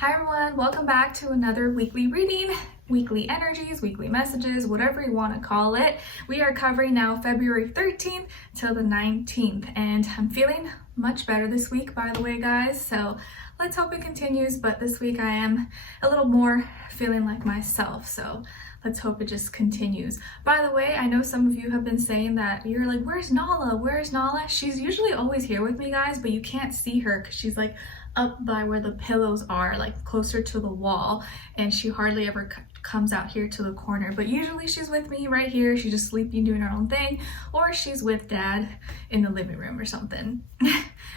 Hi everyone, welcome back to another weekly reading, weekly energies, weekly messages, whatever you want to call it. We are covering now February 13th till the 19th, and I'm feeling much better this week, by the way, guys. So let's hope it continues, but this week I am a little more feeling like myself, so let's hope it just continues. By the way, I know some of you have been saying that you're like, where's Nala? Where's Nala? She's usually always here with me, guys, but you can't see her because she's like up by where the pillows are, like closer to the wall, and she hardly ever comes out here to the corner. But usually she's with me right here. She's just sleeping, doing her own thing, or she's with Dad in the living room or something.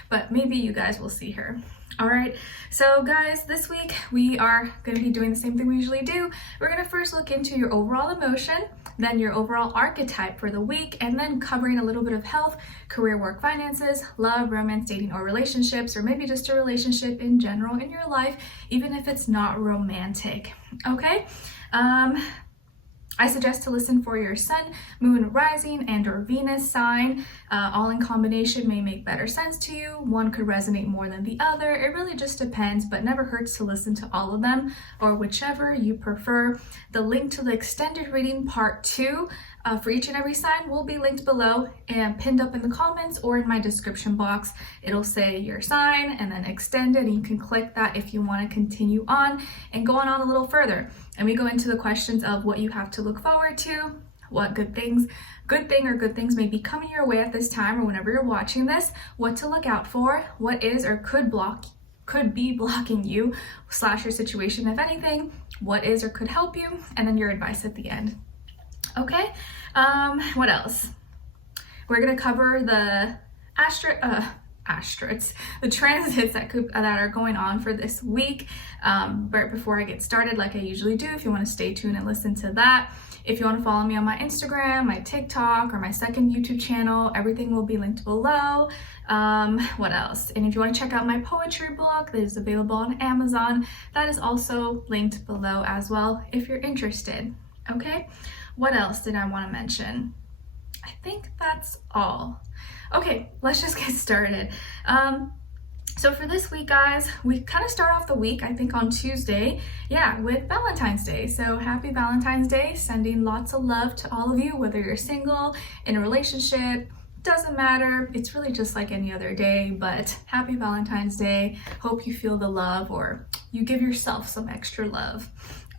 But maybe you guys will see her. All right, so guys, this week we are going to be doing the same thing we usually do. We're going to first look into your overall emotion, then your overall archetype for the week, and then covering a little bit of health, career, work, finances, love, romance, dating, or relationships, or maybe just a relationship in general in your life, even if it's not romantic. Okay? I suggest to listen for your sun, moon, rising, and or Venus sign. All in combination may make better sense to you. One could resonate more than the other. It really just depends, but never hurts to listen to all of them or whichever you prefer. The link to the extended reading part 2 for each and every sign will be linked below and pinned up in the comments or in my description box. It'll say your sign and then extended, and you can click that if you want to continue on and go on a little further. And we go into the questions of what you have to look forward to, what good thing or good things may be coming your way at this time or whenever you're watching this, what to look out for, what is or could be blocking you / your situation, if anything, what is or could help you, and then your advice at the end. Okay, what else? We're gonna cover the the transits that are going on for this week. Right before I get started, like I usually do, if you want to stay tuned and listen to that. If you want to follow me on my Instagram, my TikTok, or my second YouTube channel, everything will be linked below. What else? And if you want to check out my poetry book that is available on Amazon, that is also linked below as well if you're interested. Okay, what else did I want to mention? I think that's all. Okay, let's just get started. So for this week, guys, we kind of start off the week, I think on Tuesday, with Valentine's Day. So happy Valentine's Day, sending lots of love to all of you, whether you're single, in a relationship, doesn't matter. It's really just like any other day, but happy Valentine's Day. Hope you feel the love, or you give yourself some extra love.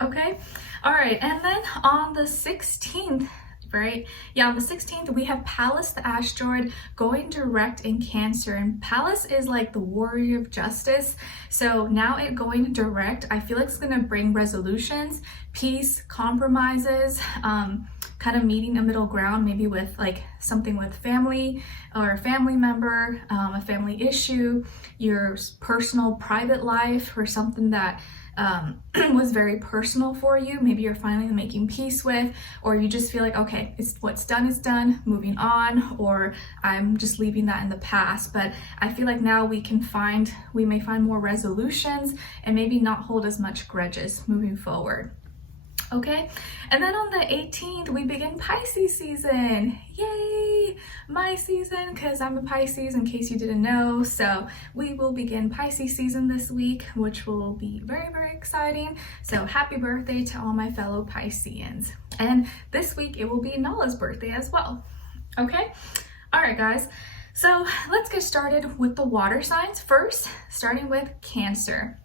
Okay, all right, and then on the 16th, right? Yeah, on the 16th, we have Pallas, the asteroid, going direct in Cancer. And Pallas is like the warrior of justice. So now it going direct, I feel like it's going to bring resolutions, peace, compromises, kind of meeting a middle ground, maybe with like something with family or a family member, a family issue, your personal private life, or something that was very personal for you. Maybe you're finally making peace with, or you just feel like, okay, it's what's done is done, moving on, or I'm just leaving that in the past. But I feel like now we may find more resolutions and maybe not hold as much grudges moving forward. Okay, and then on the 18th, we begin Pisces season. Yay, my season, because I'm a Pisces, in case you didn't know. So we will begin Pisces season this week, which will be very, very exciting. So happy birthday to all my fellow Pisceans. And this week, it will be Nala's birthday as well. Okay, all right, guys. So let's get started with the water signs first, starting with Cancer.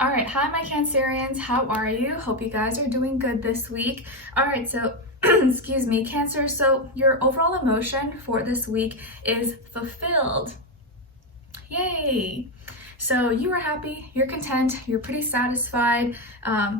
All right, hi my Cancerians, how are you? Hope you guys are doing good this week. All right, so excuse me, Cancer, so your overall emotion for this week is fulfilled. Yay! So you are happy, you're content, you're pretty satisfied.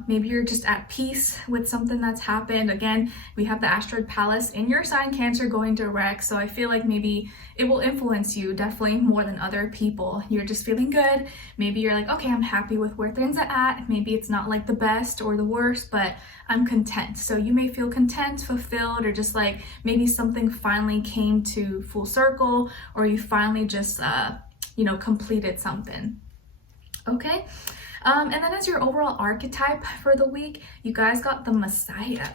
Maybe you're just at peace with something that's happened. Again, we have the asteroid Pallas in your sign, Cancer, going direct. So I feel like maybe it will influence you definitely more than other people. You're just feeling good. Maybe you're like, okay, I'm happy with where things are at. Maybe it's not like the best or the worst, but I'm content. So you may feel content, fulfilled, or just like maybe something finally came to full circle, or you finally just, completed something. Okay, and then as your overall archetype for the week, you guys got the Messiah.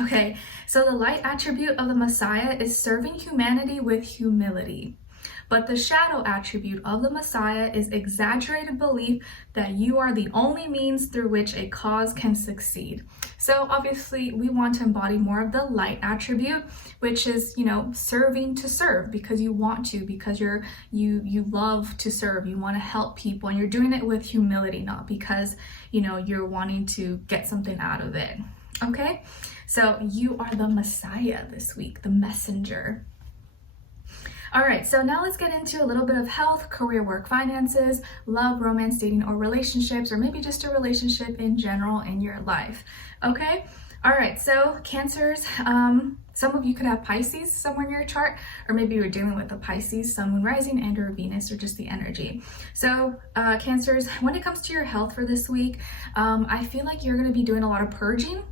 Okay, so the light attribute of the Messiah is serving humanity with humility. But the shadow attribute of the Messiah is exaggerated belief that you are the only means through which a cause can succeed. So obviously we want to embody more of the light attribute, which is, serving to serve because you want to, because you love to serve, you want to help people, and you're doing it with humility, not because, you're wanting to get something out of it. Okay? So you are the Messiah this week, the messenger. All right, so now let's get into a little bit of health, career, work, finances, love, romance, dating, or relationships, or maybe just a relationship in general in your life. Okay? All right, so Cancers, some of you could have Pisces somewhere in your chart, or maybe you're dealing with a Pisces, sun, moon, rising, and or Venus, or just the energy. So Cancers, when it comes to your health for this week, I feel like you're going to be doing a lot of purging.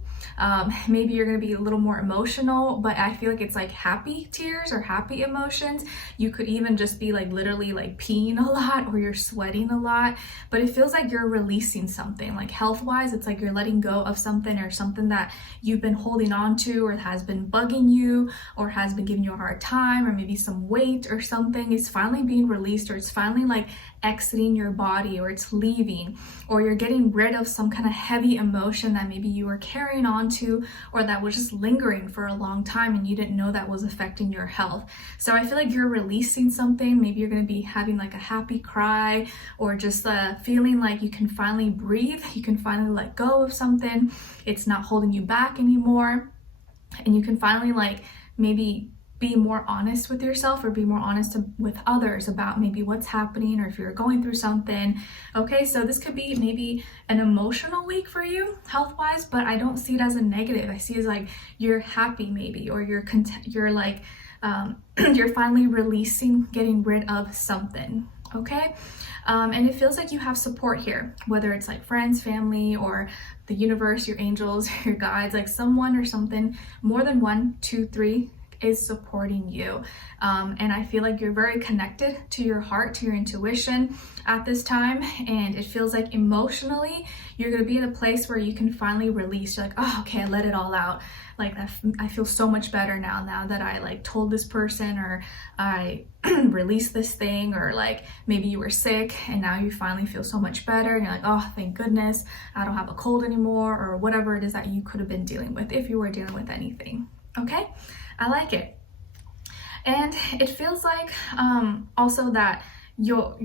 Maybe you're going to be a little more emotional, but I feel like it's like happy tears or happy emotions. You could even just be like literally like peeing a lot, or you're sweating a lot, but it feels like you're releasing something. Like health wise, it's like you're letting go of something, or something that you've been holding on to, or has been bugging you, or has been giving you a hard time, or maybe some weight or something is finally being released, or it's finally like exiting your body, or it's leaving, or you're getting rid of some kind of heavy emotion that maybe you were carrying on to, or that was just lingering for a long time and you didn't know that was affecting your health. So I feel like you're releasing something. Maybe you're going to be having like a happy cry, or just feeling like you can finally breathe, you can finally let go of something, it's not holding you back anymore, and you can finally like maybe be more honest with yourself, or be more honest with others about maybe what's happening, or if you're going through something. Okay, so this could be maybe an emotional week for you health-wise, but I don't see it as a negative. I see it as like you're happy maybe, or you're content, you're like you're finally releasing, getting rid of something. Okay, and it feels like you have support here, whether it's like friends, family, or the universe, your angels, your guides, like someone or something, more than 1, 2, 3 is supporting you. And I feel like you're very connected to your heart, to your intuition at this time. And it feels like emotionally, you're going to be in a place where you can finally release. You're like, oh, okay, I let it all out. Like I feel so much better now that I like told this person, or I released this thing, or like maybe you were sick and now you finally feel so much better. And you're like, oh, thank goodness, I don't have a cold anymore, or whatever it is that you could have been dealing with if you were dealing with anything. Okay, I like it. And it feels like also that you're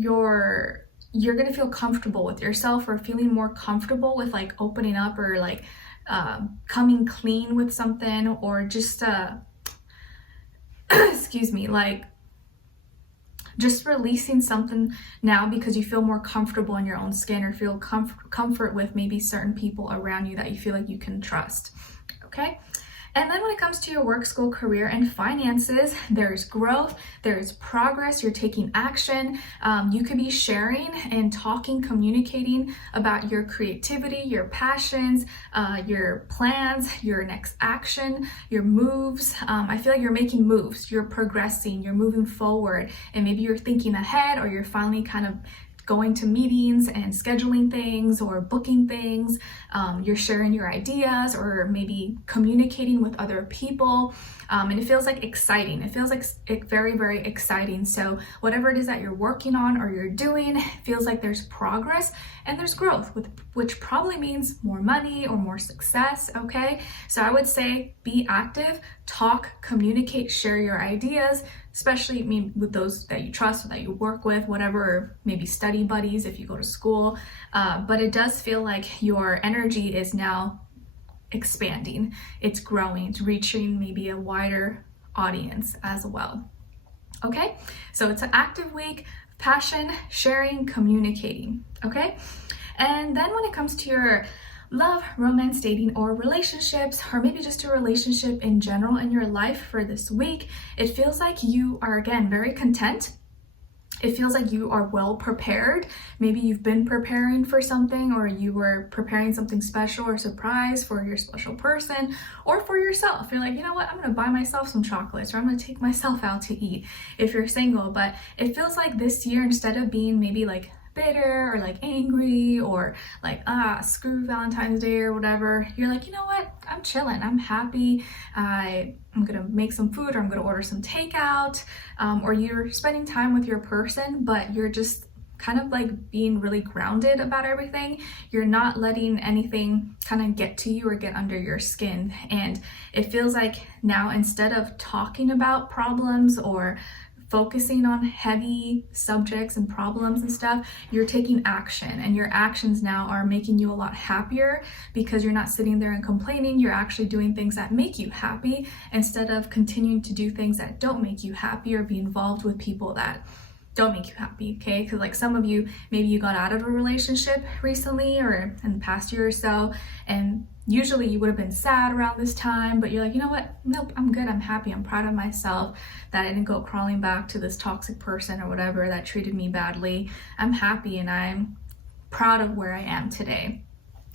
gonna feel comfortable with yourself, or feeling more comfortable with like opening up, or like coming clean with something, or just excuse me, like just releasing something now because you feel more comfortable in your own skin, or feel comfort with maybe certain people around you that you feel like you can trust. Okay. And then when it comes to your work, school, career, and finances, there's growth, there's progress, you're taking action. You could be sharing and talking, communicating about your creativity, your passions, your plans, your next action, your moves. I feel like you're making moves, you're progressing, you're moving forward, and maybe you're thinking ahead, or you're finally kind of going to meetings and scheduling things, or booking things. You're sharing your ideas, or maybe communicating with other people. And it feels like exciting. It feels like very, very exciting. So whatever it is that you're working on or you're doing, it feels like there's progress and there's growth, which probably means more money or more success. Okay. So I would say be active, talk, communicate, share your ideas, especially with those that you trust or that you work with, whatever, maybe study buddies if you go to school. But it does feel like your energy is now expanding, it's growing, it's reaching maybe a wider audience as well. Okay, so it's an active week, passion, sharing, communicating. Okay, and then when it comes to your love, romance, dating, or relationships, or maybe just a relationship in general in your life for this week, it feels like you are, again, very content. It feels like you are well prepared. Maybe you've been preparing for something, or you were preparing something special or surprise for your special person or for yourself. You're like, you know what, I'm gonna buy myself some chocolates, or I'm gonna take myself out to eat if you're single. But it feels like this year, instead of being maybe like bitter or like angry or like, screw Valentine's Day or whatever, you're like, you know what? I'm chilling. I'm happy. I'm gonna make some food, or I'm gonna order some takeout, or you're spending time with your person, but you're just kind of like being really grounded about everything. You're not letting anything kind of get to you or get under your skin. And it feels like now, instead of talking about problems or focusing on heavy subjects and problems and stuff, you're taking action, and your actions now are making you a lot happier because you're not sitting there and complaining. You're actually doing things that make you happy instead of continuing to do things that don't make you happy or be involved with people that don't make you happy, okay? Because like some of you, maybe you got out of a relationship recently or in the past year or so, and usually you would have been sad around this time, but you're like, you know what? Nope, I'm good, I'm happy, I'm proud of myself that I didn't go crawling back to this toxic person or whatever that treated me badly. I'm happy and I'm proud of where I am today,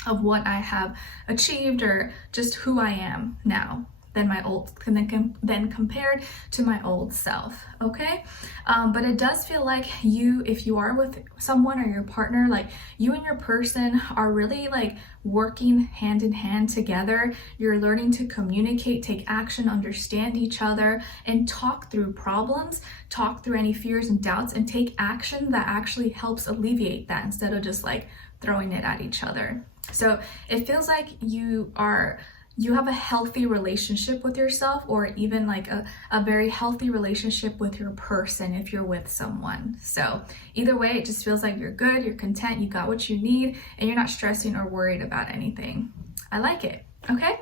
of what I have achieved, or just who I am now than my old, then compared to my old self, okay? But it does feel like you, if you are with someone or your partner, like you and your person are really like working hand in hand together. You're learning to communicate, take action, understand each other, and talk through problems, talk through any fears and doubts, and take action that actually helps alleviate that instead of just like throwing it at each other. So it feels like you have a healthy relationship with yourself, or even like a very healthy relationship with your person if you're with someone. So either way, it just feels like you're good, you're content, you got what you need, and you're not stressing or worried about anything. I like it, okay?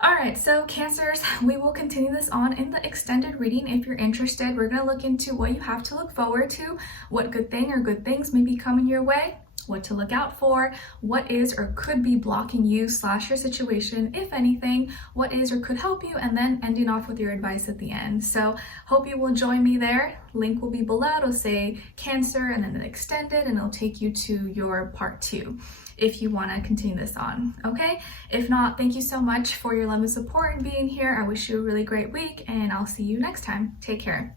All right, so Cancers, we will continue this on in the extended reading. If you're interested, we're gonna look into what you have to look forward to, what good thing or good things may be coming your way, what to look out for, what is or could be blocking you / your situation, if anything, what is or could help you, and then ending off with your advice at the end. So hope you will join me there. Link will be below. It'll say Cancer and then the extended, and it'll take you to your part 2 if you want to continue this on, okay? If not, thank you so much for your love and support and being here. I wish you a really great week, and I'll see you next time. Take care.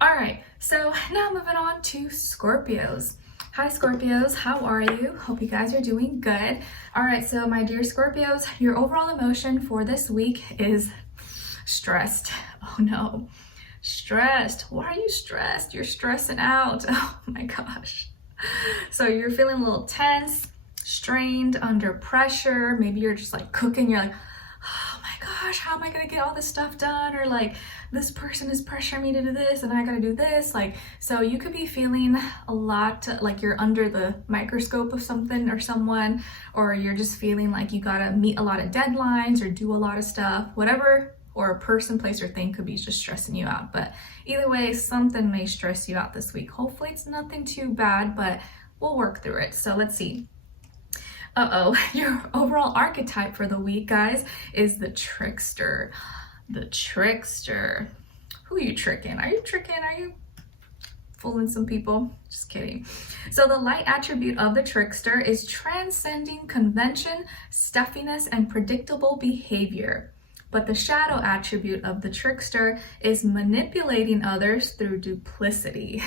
All right, so now moving on to Scorpios. Hi Scorpios, how are you? Hope you guys are doing good. All right, so my dear Scorpios, your overall emotion for this week is stressed. Oh no, stressed. Why are you stressed? You're stressing out. Oh my gosh. So you're feeling a little tense, strained, under pressure. Maybe you're just like cooking. You're like, oh my gosh, how am I gonna get all this stuff done? Or like, this person is pressuring me to do this and I gotta do this. Like, so you could be feeling a lot like you're under the microscope of something or someone, or you're just feeling like you gotta meet a lot of deadlines or do a lot of stuff, whatever, or a person, place, or thing could be just stressing you out. But either way, something may stress you out this week. Hopefully it's nothing too bad, but we'll work through it. So let's see. Your overall archetype for the week, guys, is the trickster. The trickster. Who are you tricking? Are you tricking? Are you fooling some people? Just kidding. So the light attribute of the trickster is transcending convention, stuffiness, and predictable behavior. But the shadow attribute of the trickster is manipulating others through duplicity.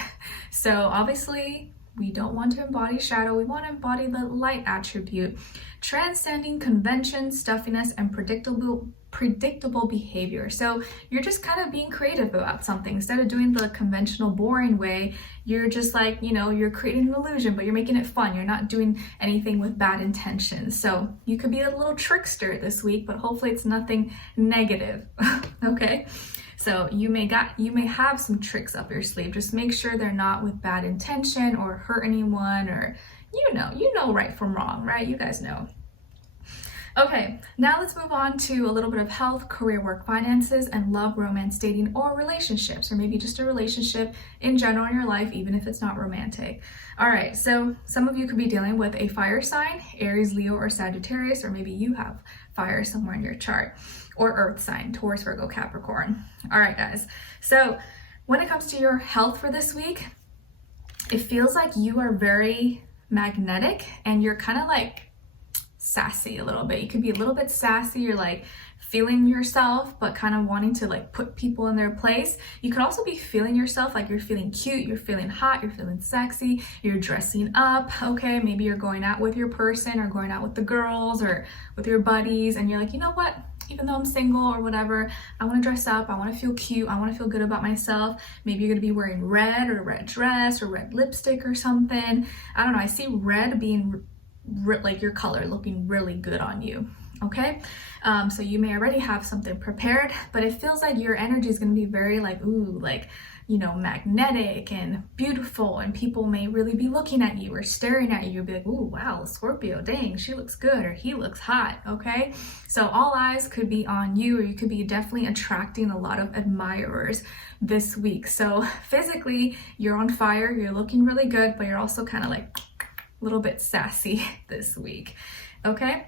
So obviously, we don't want to embody shadow, we want to embody the light attribute, transcending convention, stuffiness, and predictable behavior. So you're just kind of being creative about something. Instead of doing the conventional, boring way, you're just like, you know, you're creating an illusion, but you're making it fun. You're not doing anything with bad intentions. So you could be a little trickster this week, but hopefully it's nothing negative, okay? So you may have some tricks up your sleeve. Just make sure they're not with bad intention or hurt anyone, or you know right from wrong, right? You guys know. Okay, now let's move on to a little bit of health, career, work, finances, and love, romance, dating, or relationships, or maybe just a relationship in general in your life, even if it's not romantic. All right, so some of you could be dealing with a fire sign, Aries, Leo, or Sagittarius, or maybe you have fire somewhere in your chart, or earth sign, Taurus, Virgo, Capricorn. All right, guys. So when it comes to your health for this week, it feels like you are very magnetic and you're kind of like sassy a little bit. You could be a little bit sassy. You're like feeling yourself, but kind of wanting to like put people in their place. You could also be feeling yourself, like you're feeling cute, you're feeling hot, you're feeling sexy, you're dressing up, okay? Maybe you're going out with your person or going out with the girls or with your buddies, and you're like, you know what? Even though I'm single or whatever, I want to dress up, I want to feel cute, I want to feel good about myself. Maybe you're going to be wearing red or a red dress or red lipstick or something. I don't know, I see red being like your color, looking really good on you, okay? So you may already have something prepared, but it feels like your energy is going to be very like, ooh, like, you know, magnetic and beautiful, and people may really be looking at you or staring at you. You'll be like, ooh, wow, Scorpio, dang, she looks good, or he looks hot, okay? So all eyes could be on you, or you could be definitely attracting a lot of admirers this week. So physically, you're on fire, you're looking really good, but you're also kind of like a little bit sassy this week, okay?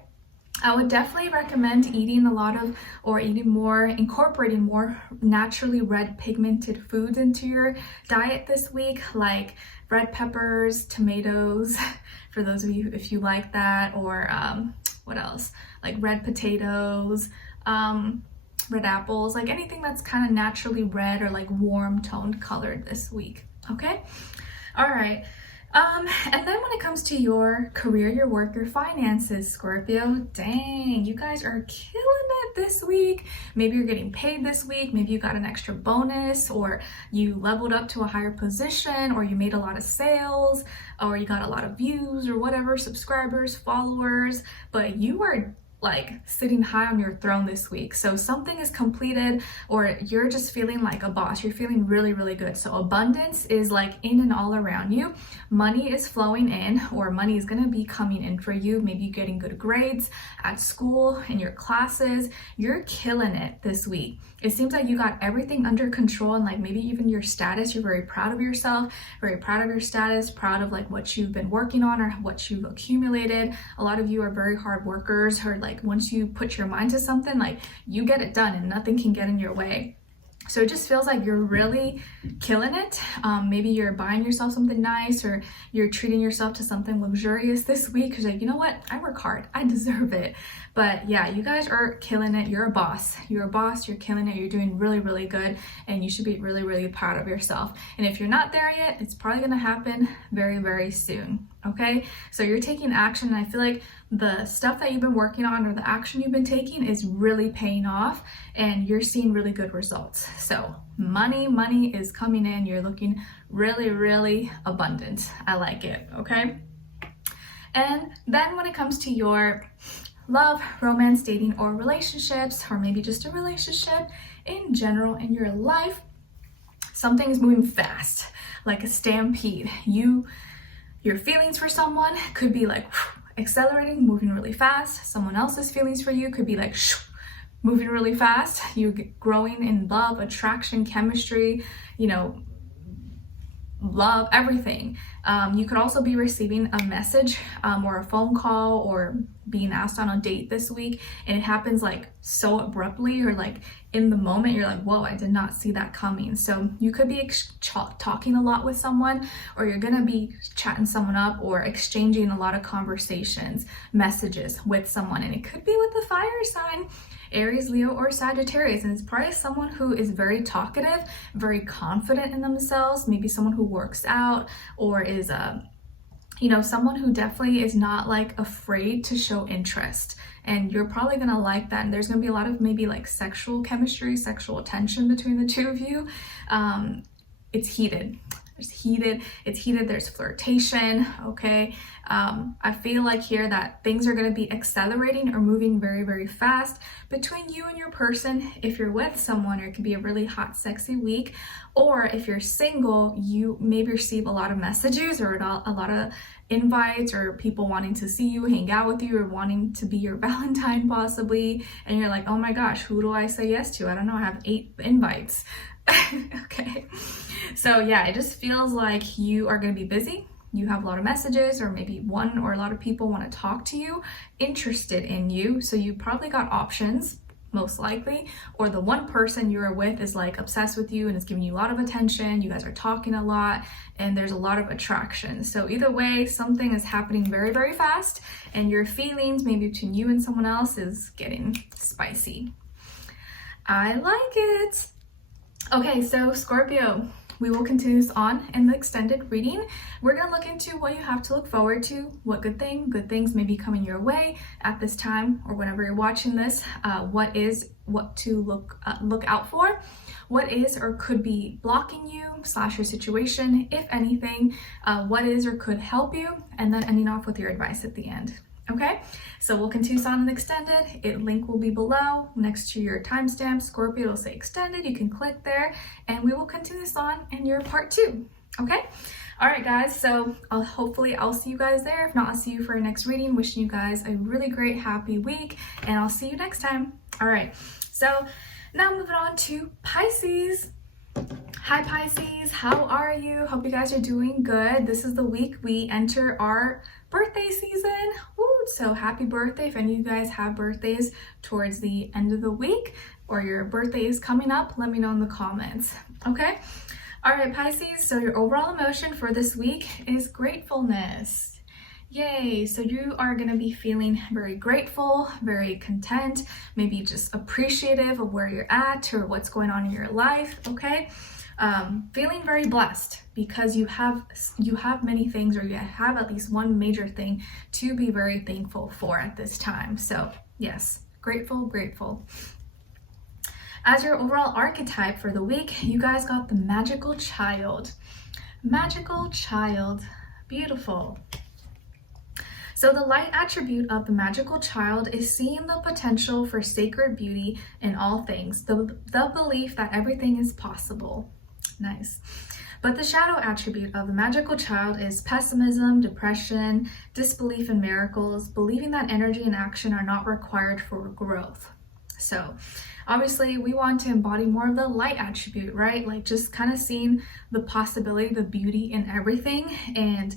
I would definitely recommend eating a lot of, or eating more, incorporating more naturally red pigmented foods into your diet this week, like red peppers, tomatoes, for those of you if you like that, or what else, like red potatoes, red apples, like anything that's kind of naturally red or like warm toned colored this week, okay? All right. And then when it comes to your career, your work, your finances, Scorpio, dang, you guys are killing it this week. Maybe you're getting paid this week. Maybe you got an extra bonus, or you leveled up to a higher position, or you made a lot of sales, or you got a lot of views or whatever, subscribers, followers, but you are like sitting high on your throne this week. So something is completed, or you're just feeling like a boss. You're feeling really, really good. So abundance is like in and all around you. Money is flowing in, or money is going to be coming in for you. Maybe you're getting good grades at school, in your classes. You're killing it this week. It seems like you got everything under control, and like maybe even your status, you're very proud of yourself, very proud of your status, proud of like what you've been working on or what you've accumulated. A lot of you are very hard workers, or like once you put your mind to something, like you get it done and nothing can get in your way. So it just feels like you're really killing it. Maybe you're buying yourself something nice, or you're treating yourself to something luxurious this week because like, you know what? I work hard. I deserve it. But yeah, you guys are killing it. You're a boss. You're a boss. You're killing it. You're doing really, really good. And you should be really, really proud of yourself. And if you're not there yet, it's probably going to happen very, very soon. Okay? So you're taking action. And I feel like the stuff that you've been working on, or the action you've been taking, is really paying off, and you're seeing really good results. So money is coming in. You're looking really, really abundant. I like it. Okay? And then when it comes to your love, romance, dating, or relationships, or maybe just a relationship in general in your life, something is moving fast, like a stampede. Your feelings for someone could be like accelerating, moving really fast. Someone else's feelings for you could be like moving really fast. You're growing in love, attraction, chemistry, you know, love, everything. You could also be receiving a message or a phone call, or being asked on a date this week, and it happens like so abruptly, or like in the moment you're like, whoa, I did not see that coming. So you could be talking a lot with someone, or you're gonna be chatting someone up, or exchanging a lot of conversations, messages with someone, and it could be with a fire sign, Aries, Leo, or Sagittarius. And it's probably someone who is very talkative, very confident in themselves, maybe someone who works out, or is you know, someone who definitely is not like afraid to show interest. And you're probably gonna like that. And there's gonna be a lot of maybe like sexual chemistry, sexual tension between the two of you. It's heated. It's heated, there's flirtation, okay? I feel like here that things are gonna be accelerating or moving very, very fast between you and your person. If you're with someone, it could be a really hot, sexy week. Or if you're single, you maybe receive a lot of messages, or a lot of invites, or people wanting to see you, hang out with you, or wanting to be your Valentine possibly. And you're like, oh my gosh, who do I say yes to? I don't know, I have 8 invites. Okay, so yeah, it just feels like you are going to be busy. You have a lot of messages, or maybe one or a lot of people want to talk to you, interested in you. So you probably got options, most likely, or the one person you're with is like obsessed with you and is giving you a lot of attention. You guys are talking a lot, and there's a lot of attraction. So either way, something is happening very, very fast, and your feelings maybe between you and someone else is getting spicy. I like it. Okay, so Scorpio, we will continue this on in the extended reading. We're going to look into what you have to look forward to, what good things may be coming your way at this time or whenever you're watching this, what to look out for, what is or could be blocking you / your situation, if anything, what is or could help you, and then ending off with your advice at the end. Okay, so we'll continue on in extended. Link will be below next to your timestamp. Scorpio, it'll say extended. You can click there and we will continue this on in your part 2. Okay, all right guys, so hopefully I'll see you guys there. If not, I'll see you for our next reading. Wishing you guys a really great, happy week, and I'll see you next time. All right, so now moving on to Pisces. Hi Pisces, how are you? Hope you guys are doing good. This is the week we enter our birthday season. Woo! So happy birthday if any of you guys have birthdays towards the end of the week or your birthday is coming up, let me know in the comments. Okay? All right, Pisces, so your overall emotion for this week is gratefulness. Yay! So you are going to be feeling very grateful, very content, maybe just appreciative of where you're at or what's going on in your life, okay? Feeling very blessed because you have many things, or you have at least one major thing to be very thankful for at this time. So yes, grateful. As your overall archetype for the week, you guys got the magical child. Magical child, beautiful. So the light attribute of the magical child is seeing the potential for sacred beauty in all things, the belief that everything is possible. Nice. But the shadow attribute of the magical child is pessimism, depression, disbelief in miracles, believing that energy and action are not required for growth. So obviously we want to embody more of the light attribute, right? Like just kind of seeing the possibility, the beauty in everything, and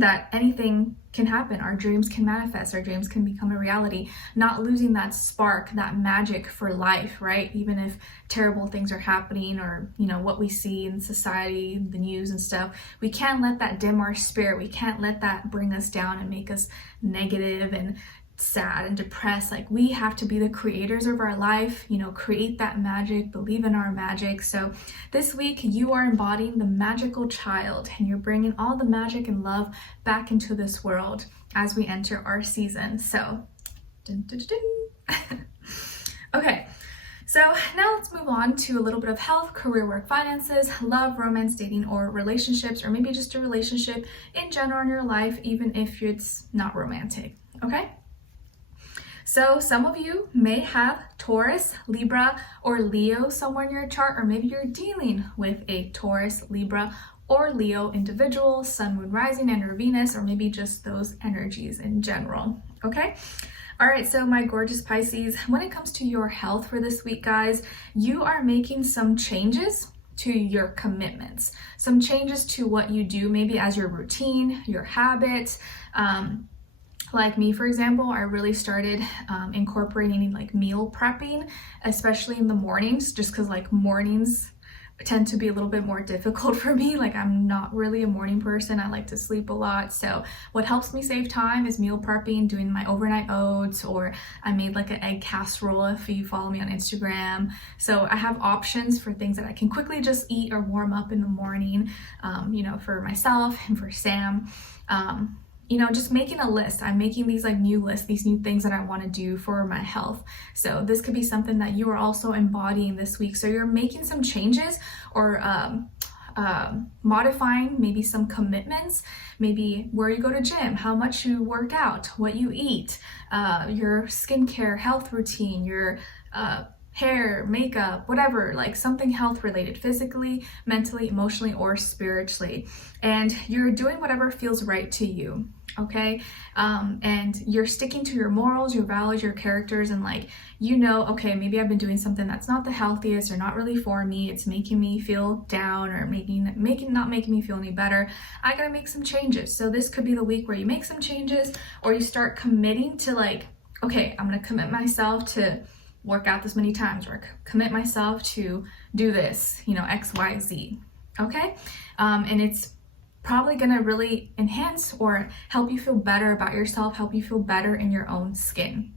that anything can happen. Our dreams can manifest, our dreams can become a reality, not losing that spark, that magic for life, right? Even if terrible things are happening, or what we see in society, the news and stuff, we can't let that dim our spirit. We can't let that bring us down and make us negative and sad and depressed. Like, we have to be the creators of our life, create that magic, believe in our magic. So this week you are embodying the magical child, and you're bringing all the magic and love back into this world as we enter our season. So okay, so now let's move on to a little bit of health, career, work, finances, love, romance, dating, or relationships, or maybe just a relationship in general in your life, even if it's not romantic. Okay, so some of you may have Taurus, Libra, or Leo somewhere in your chart, or maybe you're dealing with a Taurus, Libra, or Leo individual, Sun, Moon, Rising, and or Venus, or maybe just those energies in general, okay? All right, so my gorgeous Pisces, when it comes to your health for this week, guys, you are making some changes to your commitments, some changes to what you do, maybe as your routine, your habits. Like me, for example, I really started incorporating like meal prepping, especially in the mornings, just because like mornings tend to be a little bit more difficult for me. Like, I'm not really a morning person. I like to sleep a lot. So what helps me save time is meal prepping, doing my overnight oats, or I made like an egg casserole if you follow me on Instagram. So I have options for things that I can quickly just eat or warm up in the morning, for myself and for Sam. Just making a list. I'm making these like new lists, these new things that I want to do for my health. So this could be something that you are also embodying this week. So you're making some changes, or modifying maybe some commitments, maybe where you go to gym, how much you work out, what you eat, your skincare, health routine, your hair, makeup, whatever, like something health related, physically, mentally, emotionally, or spiritually. And you're doing whatever feels right to you, okay? And you're sticking to your morals, your values, your characters, and like, okay, maybe I've been doing something that's not the healthiest or not really for me. It's making me feel down, or not making me feel any better. I gotta make some changes. So this could be the week where you make some changes, or you start committing to like, okay, I'm gonna commit myself to work out this many times, or commit myself to do this, X, Y, Z, okay? And it's probably gonna really enhance or help you feel better about yourself, help you feel better in your own skin,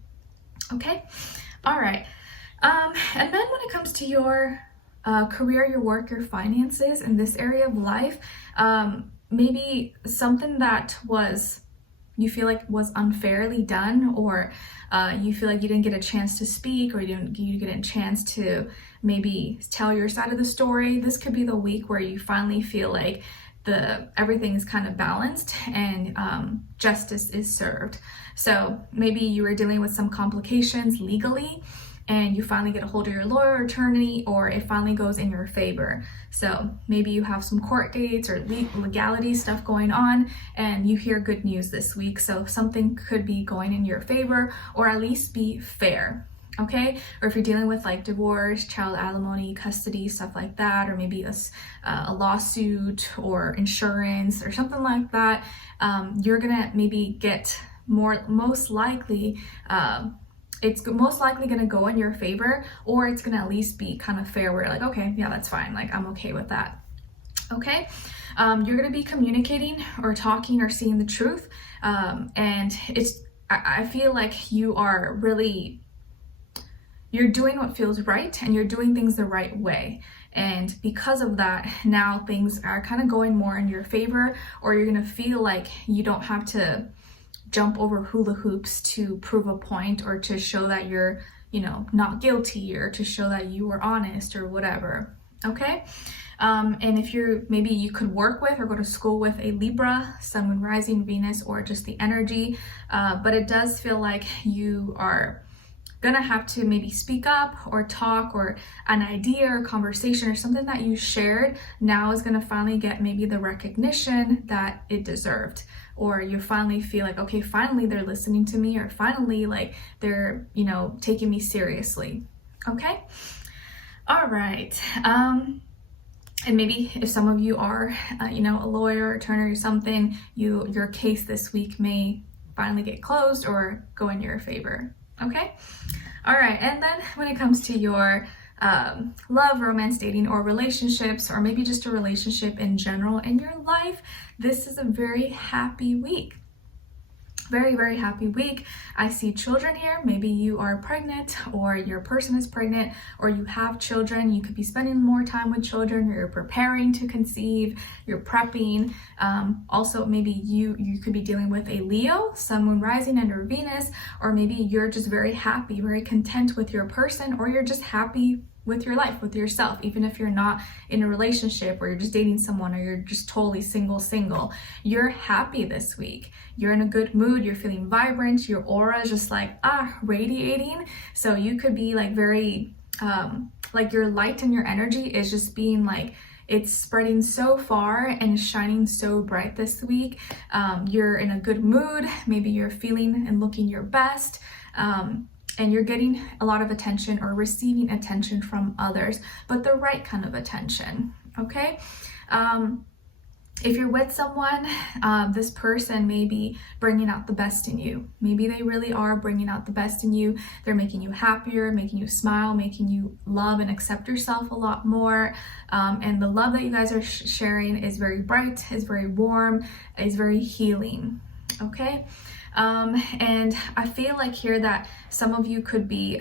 okay? All right. And then when it comes to your career, your work, your finances in this area of life, maybe something that you feel like was unfairly done, or you feel like you didn't get a chance to speak, or you get a chance to maybe tell your side of the story. This could be the week where you finally feel like everything is kind of balanced and justice is served. So maybe you were dealing with some complications legally, and you finally get a hold of your lawyer or attorney, or it finally goes in your favor. So maybe you have some court dates or legality stuff going on, and you hear good news this week. So something could be going in your favor, or at least be fair. Okay, or if you're dealing with like divorce, child alimony, custody, stuff like that, or maybe a lawsuit or insurance or something like that, you're gonna maybe get most likely it's most likely going to go in your favor, or it's going to at least be kind of fair where you're like, okay, yeah, that's fine. Like, I'm okay with that. Okay. You're going to be communicating or talking or seeing the truth. And I feel like you're doing what feels right, and you're doing things the right way. And because of that, now things are kind of going more in your favor, or you're going to feel like you don't have to jump over hula hoops to prove a point, or to show that you're, not guilty, or to show that you were honest or whatever. Okay. And if maybe you could work with or go to school with a Libra, Sun, Moon, Rising, Venus, or just the energy. But it does feel like you are gonna have to maybe speak up or talk, or an idea or conversation or something that you shared now is gonna finally get maybe the recognition that it deserved, or you finally feel like, okay, finally they're listening to me, or finally like they're, taking me seriously. Okay. All right. And maybe if some of you are, a lawyer, attorney or something, your case this week may finally get closed or go in your favor. Okay. All right. And then when it comes to your love, romance, dating, or relationships, or maybe just a relationship in general in your life, this is a very happy week. Very, very happy week. I see children here. Maybe you are pregnant, or your person is pregnant, or you have children. You could be spending more time with children, or you're preparing to conceive, you're prepping. Also, maybe you could be dealing with a Leo, Sun, Moon, Rising, and/or Venus, or maybe you're just very happy, very content with your person, or you're just happy with your life, with yourself, even if you're not in a relationship, or you're just dating someone, or you're just totally single. You're happy this week. You're in a good mood. You're feeling vibrant. Your aura is just like, radiating. So you could be like very, like your light and your energy is just being like, it's spreading so far and shining so bright this week. You're in a good mood. Maybe you're feeling and looking your best. And you're getting a lot of attention, or receiving attention from others, but the right kind of attention. Okay. If you're with someone, this person may be bringing out the best in you. Maybe they really are bringing out the best in you. They're making you happier, making you smile, making you love and accept yourself a lot more. And the love that you guys are sharing is very bright, is very warm, is very healing. Okay. And I feel like here that some of you could be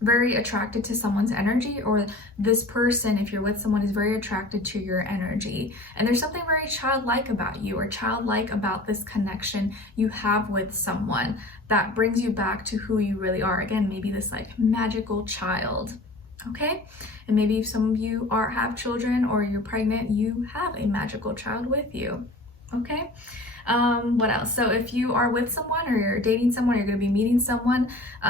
very attracted to someone's energy, or this person, if you're with someone, is very attracted to your energy. And there's something very childlike about you, or childlike about this connection you have with someone that brings you back to who you really are. Again, maybe this like magical child. Okay. And maybe if some of you have children, or you're pregnant, you have a magical child with you. Okay. What else? So if you are with someone, or you're dating someone, you're going to be meeting someone,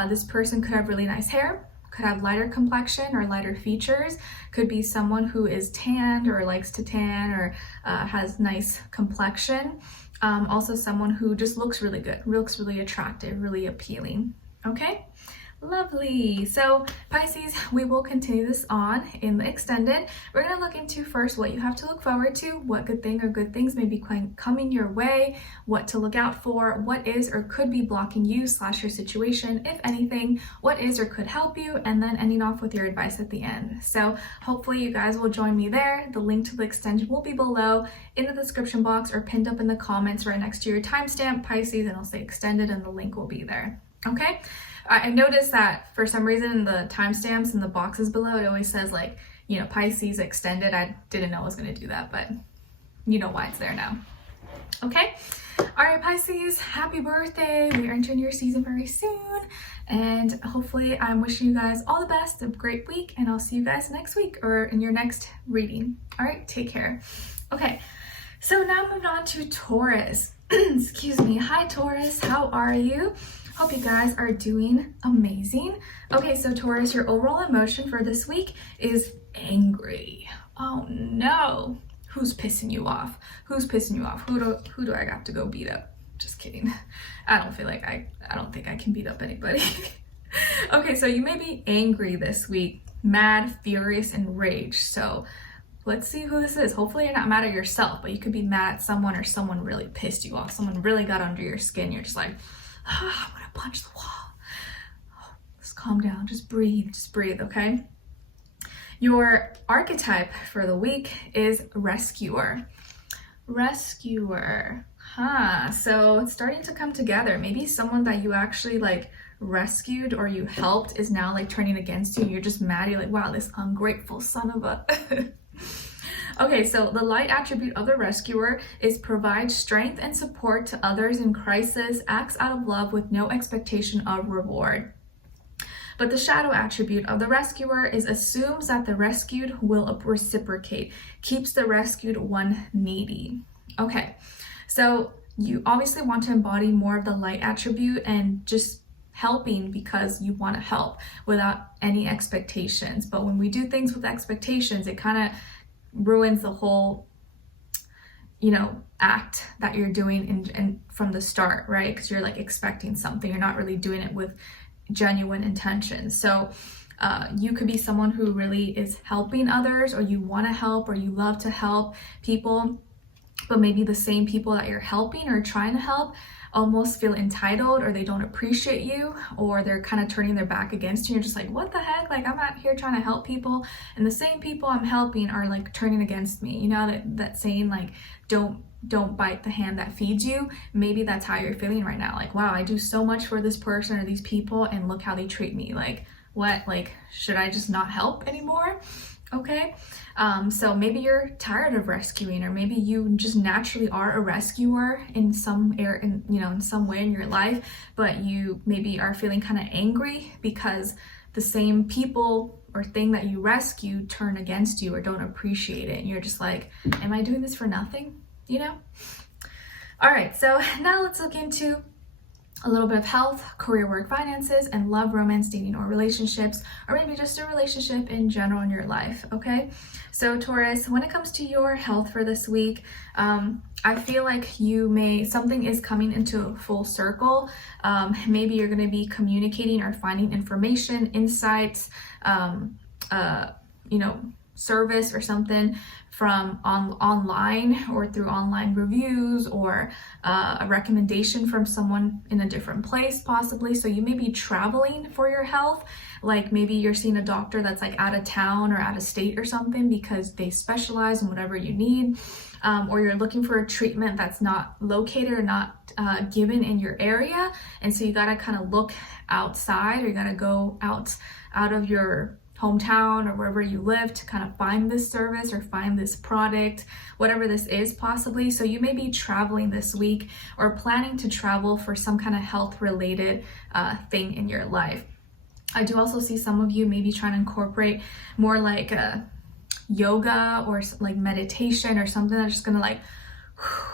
this person could have really nice hair, could have lighter complexion or lighter features, could be someone who is tanned or likes to tan, or has nice complexion. Also someone who just looks really good, looks really attractive, really appealing. Okay. Lovely. So Pisces, we will continue this on in the extended. We're going to look into first what you have to look forward to, what good thing or good things may be coming your way, what to look out for, what is or could be blocking you / your situation, if anything, what is or could help you, and then ending off with your advice at the end. So hopefully you guys will join me there. The link to the extension will be below in the description box, or pinned up in the comments right next to your timestamp, Pisces, and it'll say extended, and the link will be there. Okay, I noticed that for some reason the timestamps in the boxes below, it always says like, you know, Pisces.Extended. I didn't know I was going to do that, but you know why it's there now. Okay, all right, Pisces, happy birthday. We are entering your season very soon, and hopefully I'm wishing you guys all the best, a great week, and I'll see you guys next week or in your next reading. All right, take care. Okay, so now moving on to Taurus. Excuse me. Hi, Taurus, how are you? Hope you guys are doing amazing. Okay, so Taurus, your overall emotion for this week is angry. Oh no. Who's pissing you off? Who's pissing you off? Who do I got to go beat up? Just kidding. I don't think I can beat up anybody. Okay, so you may be angry this week, mad, furious, and rage. So let's see who this is. Hopefully you're not mad at yourself, but you could be mad at someone, or someone really pissed you off. Someone really got under your skin. You're just like, I'm gonna punch the wall. Oh, let's calm down. Just breathe, okay? Your archetype for the week is rescuer. Rescuer. So it's starting to come together. Maybe someone that you actually like rescued or you helped is now like turning against you. You're just mad. You're like, wow, this ungrateful son of a... Okay, so the light attribute of the rescuer is provide strength and support to others in crisis, acts out of love with no expectation of reward. But the shadow attribute of the rescuer is assumes that the rescued will reciprocate, keeps the rescued one needy. Okay, so you obviously want to embody more of the light attribute and just helping because you want to help without any expectations. But when we do things with expectations, it kind of ruins the whole, you know, act that you're doing and from the start, right? Because you're like expecting something. You're not really doing it with genuine intentions. So you could be someone who really is helping others, or you want to help, or you love to help people, but maybe the same people that you're helping or trying to help almost feel entitled, or they don't appreciate you, or they're kind of turning their back against you. You're just like, what the heck? Like, I'm out here trying to help people, and the same people I'm helping are like turning against me. You know, that saying like, don't bite the hand that feeds you. Maybe that's how you're feeling right now. Like, wow, I do so much for this person or these people, and look how they treat me. Like, what? Like, should I just not help anymore? Okay, so maybe you're tired of rescuing, or maybe you just naturally are a rescuer in some in some way in your life, but you maybe are feeling kind of angry because the same people or thing that you rescue turn against you or don't appreciate it. And you're just like, am I doing this for nothing? You know? All right, so now let's look into a little bit of health, career, work, finances, and love, romance, dating, or relationships, or maybe just a relationship in general in your life, okay? So Taurus, when it comes to your health for this week, I feel like something is coming into full circle. Maybe you're gonna be communicating or finding information, insights, service or something from online or through online reviews, or a recommendation from someone in a different place possibly. So you may be traveling for your health, like maybe you're seeing a doctor that's like out of town or out of state or something because they specialize in whatever you need, or you're looking for a treatment that's not located or not given in your area, and so you got to kind of look outside, or you got to go out of your hometown or wherever you live to kind of find this service or find this product, whatever this is possibly. So you may be traveling this week or planning to travel for some kind of health related thing in your life. I do also see some of you maybe trying to incorporate more like yoga or like meditation or something that's just gonna like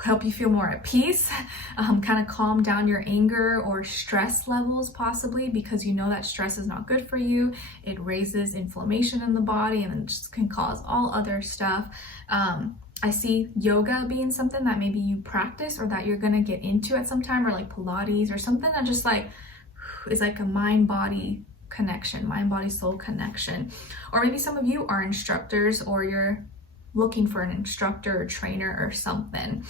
help you feel more at peace, kind of calm down your anger or stress levels possibly, because you know that stress is not good for you. It raises inflammation in the body and it just can cause all other stuff. I see yoga being something that maybe you practice or that you're gonna get into at some time, or like Pilates or something that just like is like a mind-body connection, mind-body-soul connection. Or maybe some of you are instructors, or you're looking for an instructor or trainer or something.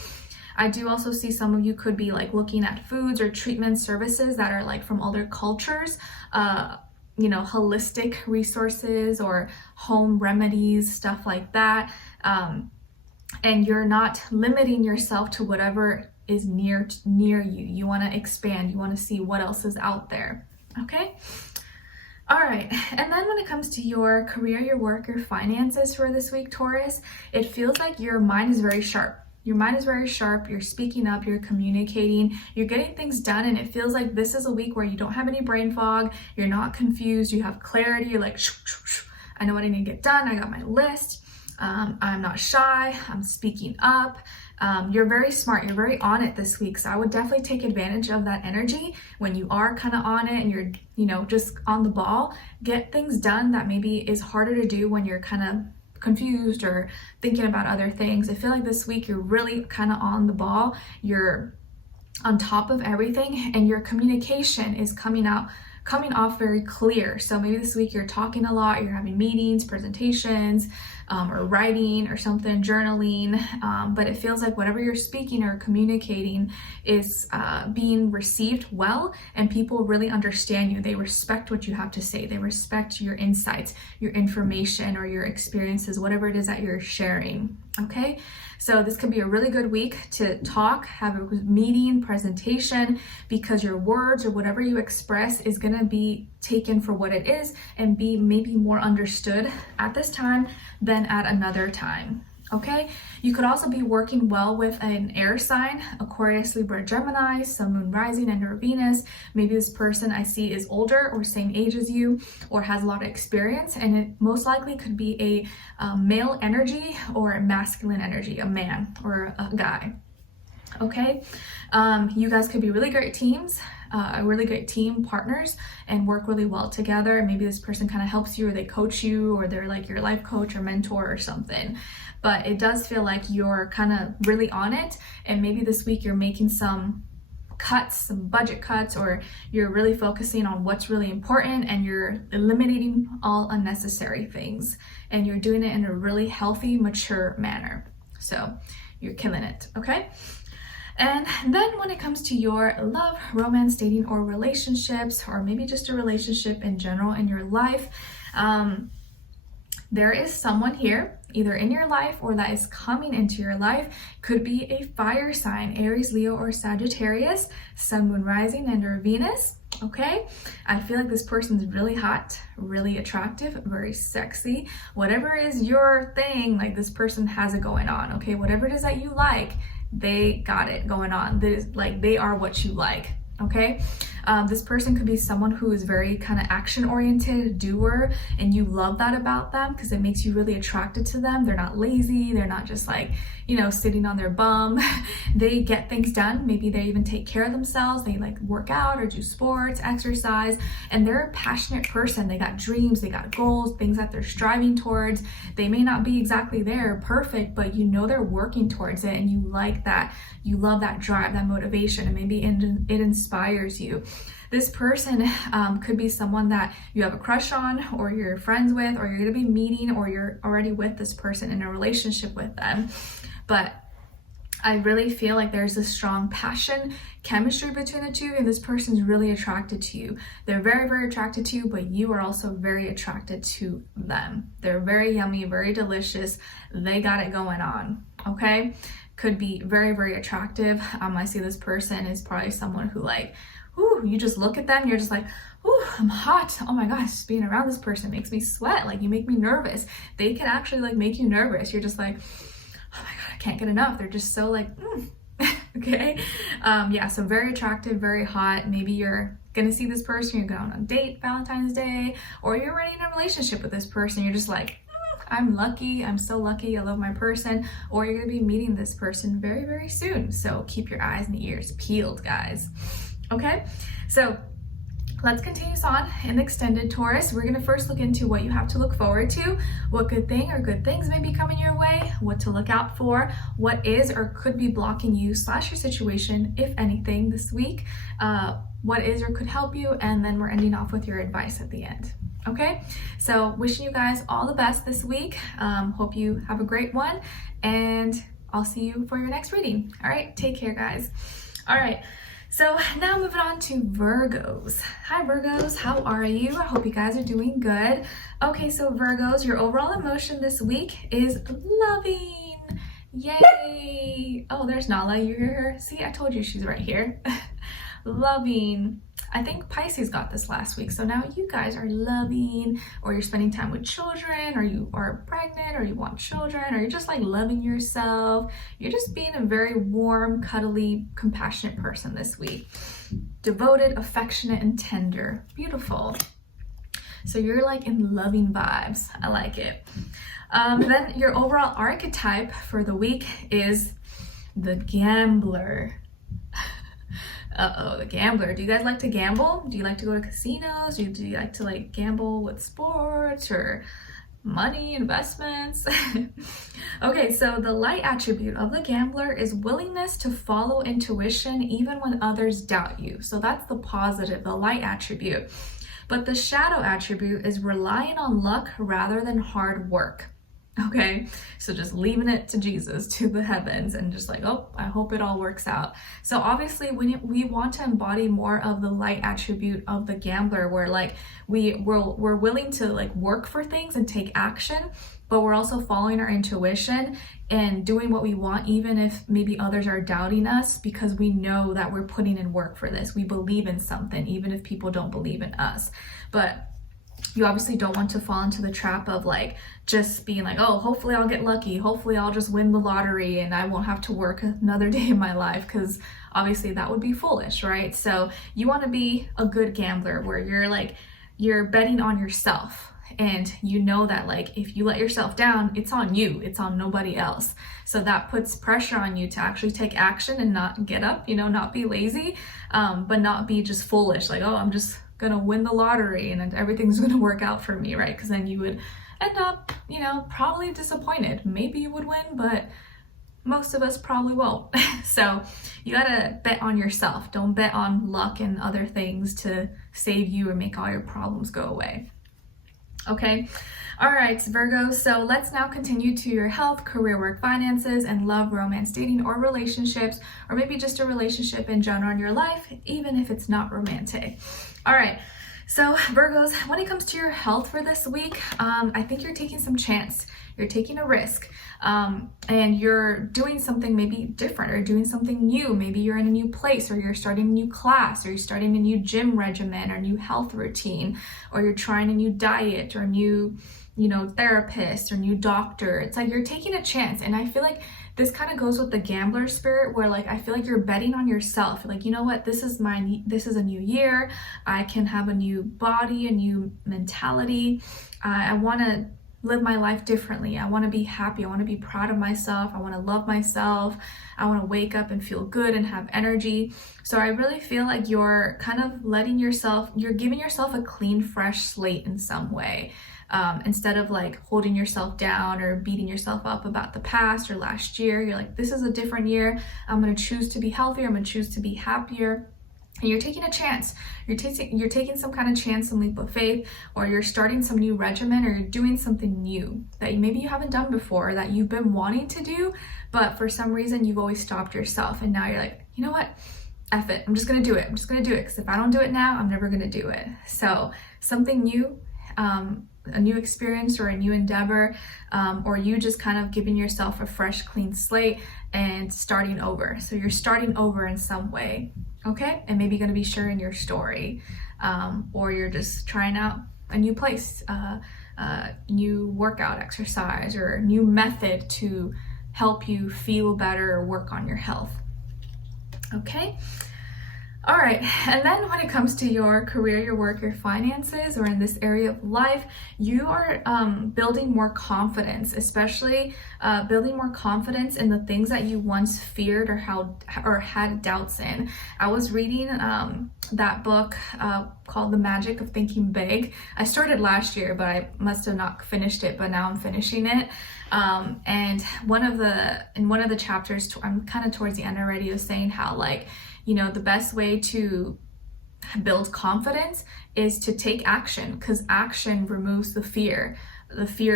I do also see some of you could be like looking at foods or treatment services that are like from other cultures, holistic resources or home remedies, stuff like that. And you're not limiting yourself to whatever is near you. You want to expand. You want to see what else is out there. Okay. All right, and then when it comes to your career, your work, your finances for this week, Taurus, it feels like your mind is very sharp. Your mind is very sharp, you're speaking up, you're communicating, you're getting things done, and it feels like this is a week where you don't have any brain fog, you're not confused, you have clarity, you're like, shoo, shoo, shoo. I know what I need to get done, I got my list, I'm not shy, I'm speaking up. You're very smart, you're very on it this week, so I would definitely take advantage of that energy when you are kind of on it and you're, you know, just on the ball. Get things done that maybe is harder to do when you're kind of confused or thinking about other things. I feel like this week you're really kind of on the ball, you're on top of everything, and your communication is coming off very clear. So maybe this week you're talking a lot, you're having meetings, presentations, or writing or something, journaling, but it feels like whatever you're speaking or communicating is being received well, and people really understand you. They respect what you have to say. They respect your insights, your information, or your experiences, whatever it is that you're sharing. Okay, so this could be a really good week to talk, have a meeting, presentation, because your words or whatever you express is going to be taken for what it is and be maybe more understood at this time than at another time. Okay, you could also be working well with an air sign, Aquarius, Libra, Gemini, Sun, Moon, Rising, and or Venus. Maybe this person I see is older or same age as you or has a lot of experience, and it most likely could be a male energy or a masculine energy, a man or a guy. Okay, you guys could be really great teams, really great team partners, and work really well together. Maybe this person kind of helps you, or they coach you, or they're like your life coach or mentor or something. But it does feel like you're kind of really on it, and maybe this week you're making some cuts, some budget cuts, or you're really focusing on what's really important, and you're eliminating all unnecessary things, and you're doing it in a really healthy, mature manner. So you're killing it. Okay. And then when it comes to your love, romance, dating, or relationships, or maybe just a relationship in general in your life, there is someone here, either in your life or that is coming into your life. Could be a fire sign, Aries, Leo, or Sagittarius, Sun, Moon, Rising, and or Venus. Okay, I feel like this person's really hot, really attractive, very sexy. Whatever is your thing, like this person has it going on. Okay, whatever it is that you like, they got it going on. Like they are what you like. Okay, this person could be someone who is very kind of action oriented, doer, and you love that about them because it makes you really attracted to them. They're not lazy, they're not just like, you know, sitting on their bum. They get things done. Maybe they even take care of themselves. They like work out or do sports, exercise, and they're a passionate person. They got dreams, they got goals, things that they're striving towards. They may not be exactly there perfect, but you know they're working towards it, and you like that. You love that drive, that motivation, and maybe it inspires you. This person could be someone that you have a crush on, or you're friends with, or you're going to be meeting, or you're already with this person in a relationship with them. But I really feel like there's a strong passion, chemistry between the two, and this person's really attracted to you. They're very, very attracted to you, but you are also very attracted to them. They're very yummy, very delicious. They got it going on. Okay, could be very, very attractive. I see this person is probably someone who like, ooh, you just look at them, you're just like, ooh, I'm hot. Oh my gosh, being around this person makes me sweat. Like, you make me nervous. They can actually like make you nervous. You're just like, oh my God, I can't get enough. They're just so like, okay. Yeah, so very attractive, very hot. Maybe you're gonna see this person, you're going on a date Valentine's Day, or you're already in a relationship with this person. You're just like, I'm lucky, I'm so lucky, I love my person. Or you're gonna be meeting this person very, very soon. So keep your eyes and ears peeled, guys. Okay, so let's continue on in the extended, Taurus. We're going to first look into what you have to look forward to, what good thing or good things may be coming your way, what to look out for, what is or could be blocking you / your situation, if anything, this week, what is or could help you, and then we're ending off with your advice at the end. Okay, so wishing you guys all the best this week. Hope you have a great one, and I'll see you for your next reading. All right, take care, guys. All right. So now moving on to Virgos. Hi Virgos, how are you? I hope you guys are doing good. Okay, so Virgos, your overall emotion this week is loving. Yay! Oh, there's Nala. You're here. See, I told you she's right here. Loving. I think Pisces got this last week. So now you guys are loving, or you're spending time with children, or you are pregnant, or you want children, or you're just like loving yourself. You're just being a very warm, cuddly, compassionate person this week. Devoted, affectionate, and tender. Beautiful. So you're like in loving vibes. I like it. Then your overall archetype for the week is the gambler. Uh-oh, the gambler. Do you guys like to gamble? Do you like to go to casinos? Do you like to like gamble with sports or money, investments? Okay, so the light attribute of the gambler is willingness to follow intuition even when others doubt you. So that's the positive, the light attribute. But the shadow attribute is relying on luck rather than hard work. Okay, so just leaving it to Jesus, to the heavens, and just like, oh, I hope it all works out. So obviously we want to embody more of the light attribute of the gambler, where like we're willing to like work for things and take action, but we're also following our intuition and doing what we want, even if maybe others are doubting us, because we know that we're putting in work for this. We believe in something, even if people don't believe in us. But you obviously don't want to fall into the trap of like just being like, oh, hopefully I'll get lucky. Hopefully I'll just win the lottery and I won't have to work another day in my life, because obviously that would be foolish, right? So you want to be a good gambler where you're betting on yourself. And you know that like if you let yourself down, it's on you, it's on nobody else. So that puts pressure on you to actually take action and not get up, not be lazy, but not be just foolish, like, oh, I'm just gonna win the lottery and everything's gonna work out for me, right? Because then you would end up, probably disappointed. Maybe you would win, but most of us probably won't. So you gotta bet on yourself. Don't bet on luck and other things to save you or make all your problems go away. Okay, all right, Virgo, so let's now continue to your health, career, work, finances, and love, romance, dating, or relationships, or maybe just a relationship in general in your life, even if it's not romantic. All right, so Virgos, when it comes to your health for this week, I think you're taking some chance. You're taking a risk, and you're doing something maybe different or doing something new. Maybe you're in a new place, or you're starting a new class, or you're starting a new gym regimen or new health routine, or you're trying a new diet or new, therapist or new doctor. It's like you're taking a chance. And I feel like this kind of goes with the gambler spirit, where like I feel like you're betting on yourself. Like, you know what, this is a new year. I can have a new body, a new mentality. I want to live my life differently. I want to be happy. I want to be proud of myself. I want to love myself. I want to wake up and feel good and have energy. So I really feel like you're kind of you're giving yourself a clean, fresh slate in some way. Instead of like holding yourself down or beating yourself up about the past or last year, you're like, this is a different year. I'm going to choose to be healthier. I'm going to choose to be happier. And you're taking a chance. You're taking some kind of chance, some leap of faith, or you're starting some new regimen, or you're doing something new that maybe you haven't done before, that you've been wanting to do, but for some reason you've always stopped yourself. And now you're like, you know what? F it. I'm just going to do it. I'm just going to do it. Because if I don't do it now, I'm never going to do it. So something new, a new experience or a new endeavor, or you just kind of giving yourself a fresh, clean slate and starting over. So you're starting over in some way. Okay, and maybe going to be sharing your story, or you're just trying out a new place, new workout exercise, or a new method to help you feel better or work on your health. Okay. All right, and then when it comes to your career, your work, your finances, or in this area of life, you are building more confidence, especially building more confidence in the things that you once feared or had doubts in. I was reading that book called The Magic of Thinking Big. I started last year, but I must have not finished it, but now I'm finishing it. And in one of the chapters, I'm kind of towards the end already, was saying how the best way to build confidence is to take action, because action removes the fear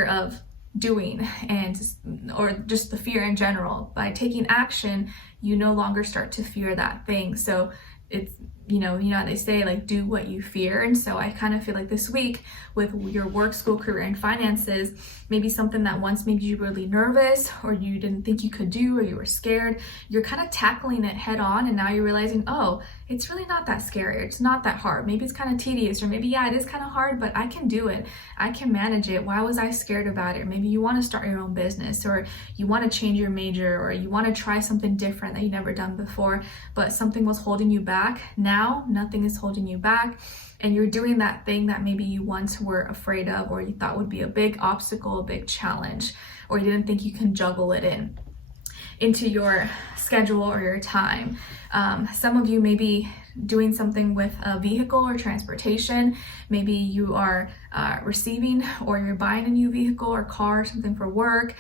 of doing, or just the fear in general. By taking action, you no longer start to fear that thing. So they say like do what you fear. And so I kind of feel like this week with your work, school, career, and finances, maybe something that once made you really nervous or you didn't think you could do or you were scared, you're kind of tackling it head on, and now you're realizing, oh, it's really not that scary, or it's not that hard. Maybe it's kind of tedious, or maybe, yeah, it is kind of hard, but I can do it. I can manage it. Why was I scared about it? Or maybe you want to start your own business, or you want to change your major, or you want to try something different that you've never done before, but something was holding you back. Now, nothing is holding you back, and you're doing that thing that maybe you once were afraid of, or you thought would be a big obstacle, a big challenge, or you didn't think you can juggle it into your schedule or your time. Some of you may be doing something with a vehicle or transportation. Maybe you are receiving or you're buying a new vehicle or car or something for work,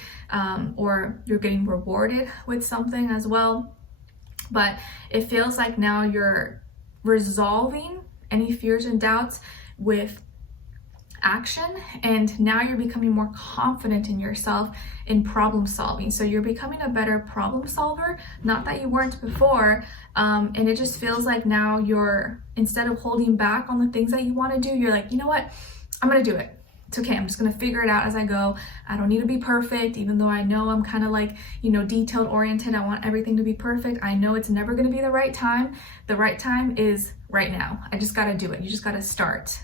or you're getting rewarded with something as well. But it feels like now you're resolving any fears and doubts with action, and now you're becoming more confident in yourself in problem solving. So you're becoming a better problem solver, not that you weren't before, and it just feels like now you're, instead of holding back on the things that you want to do, you're like, you know what, I'm gonna do it. It's okay, I'm just gonna figure it out as I go. I don't need to be perfect, even though I know I'm kind of like, detailed oriented. I want everything to be perfect. I know it's never gonna be the right time. The right time is right now. I just gotta do it. You just gotta start,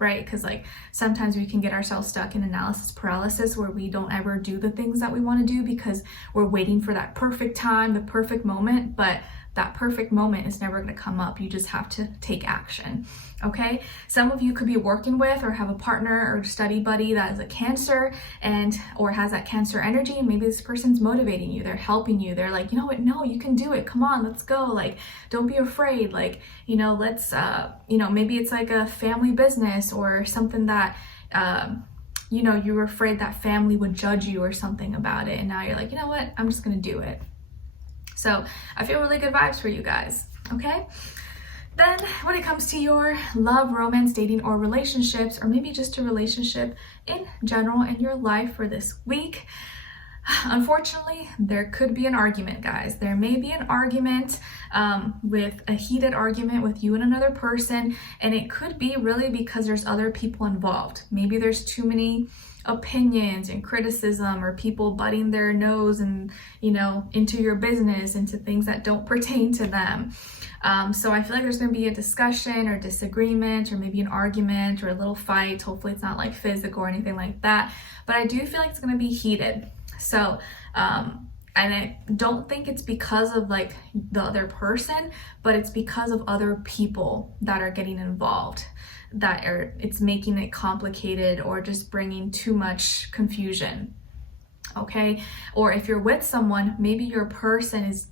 right? Because like sometimes we can get ourselves stuck in analysis paralysis, where we don't ever do the things that we want to do because we're waiting for that perfect time, the perfect moment. But that perfect moment is never going to come up. You just have to take action. Okay. Some of you could be working with or have a partner or study buddy that is a Cancer or has that Cancer energy. And maybe this person's motivating you. They're helping you. They're like, you know what? No, you can do it. Come on, let's go. Like, don't be afraid. Like, let's, maybe it's like a family business or something that, you were afraid that family would judge you or something about it. And now you're like, you know what? I'm just going to do it. So I feel really good vibes for you guys, okay? Then when it comes to your love, romance, dating, or relationships, or maybe just a relationship in general in your life for this week, unfortunately, there could be an argument, guys. There may be an argument, with a heated argument with you and another person, and it could be really because there's other people involved. Maybe there's too many opinions and criticism, or people butting their nose and into your business, into things that don't pertain to them. So I feel like there's going to be a discussion or disagreement, or maybe an argument or a little fight. Hopefully it's not like physical or anything like that, but I do feel like it's going to be heated. So and I don't think it's because of like the other person, but it's because of other people that are getting involved, it's making it complicated or just bringing too much confusion. Okay, or if you're with someone, maybe your person is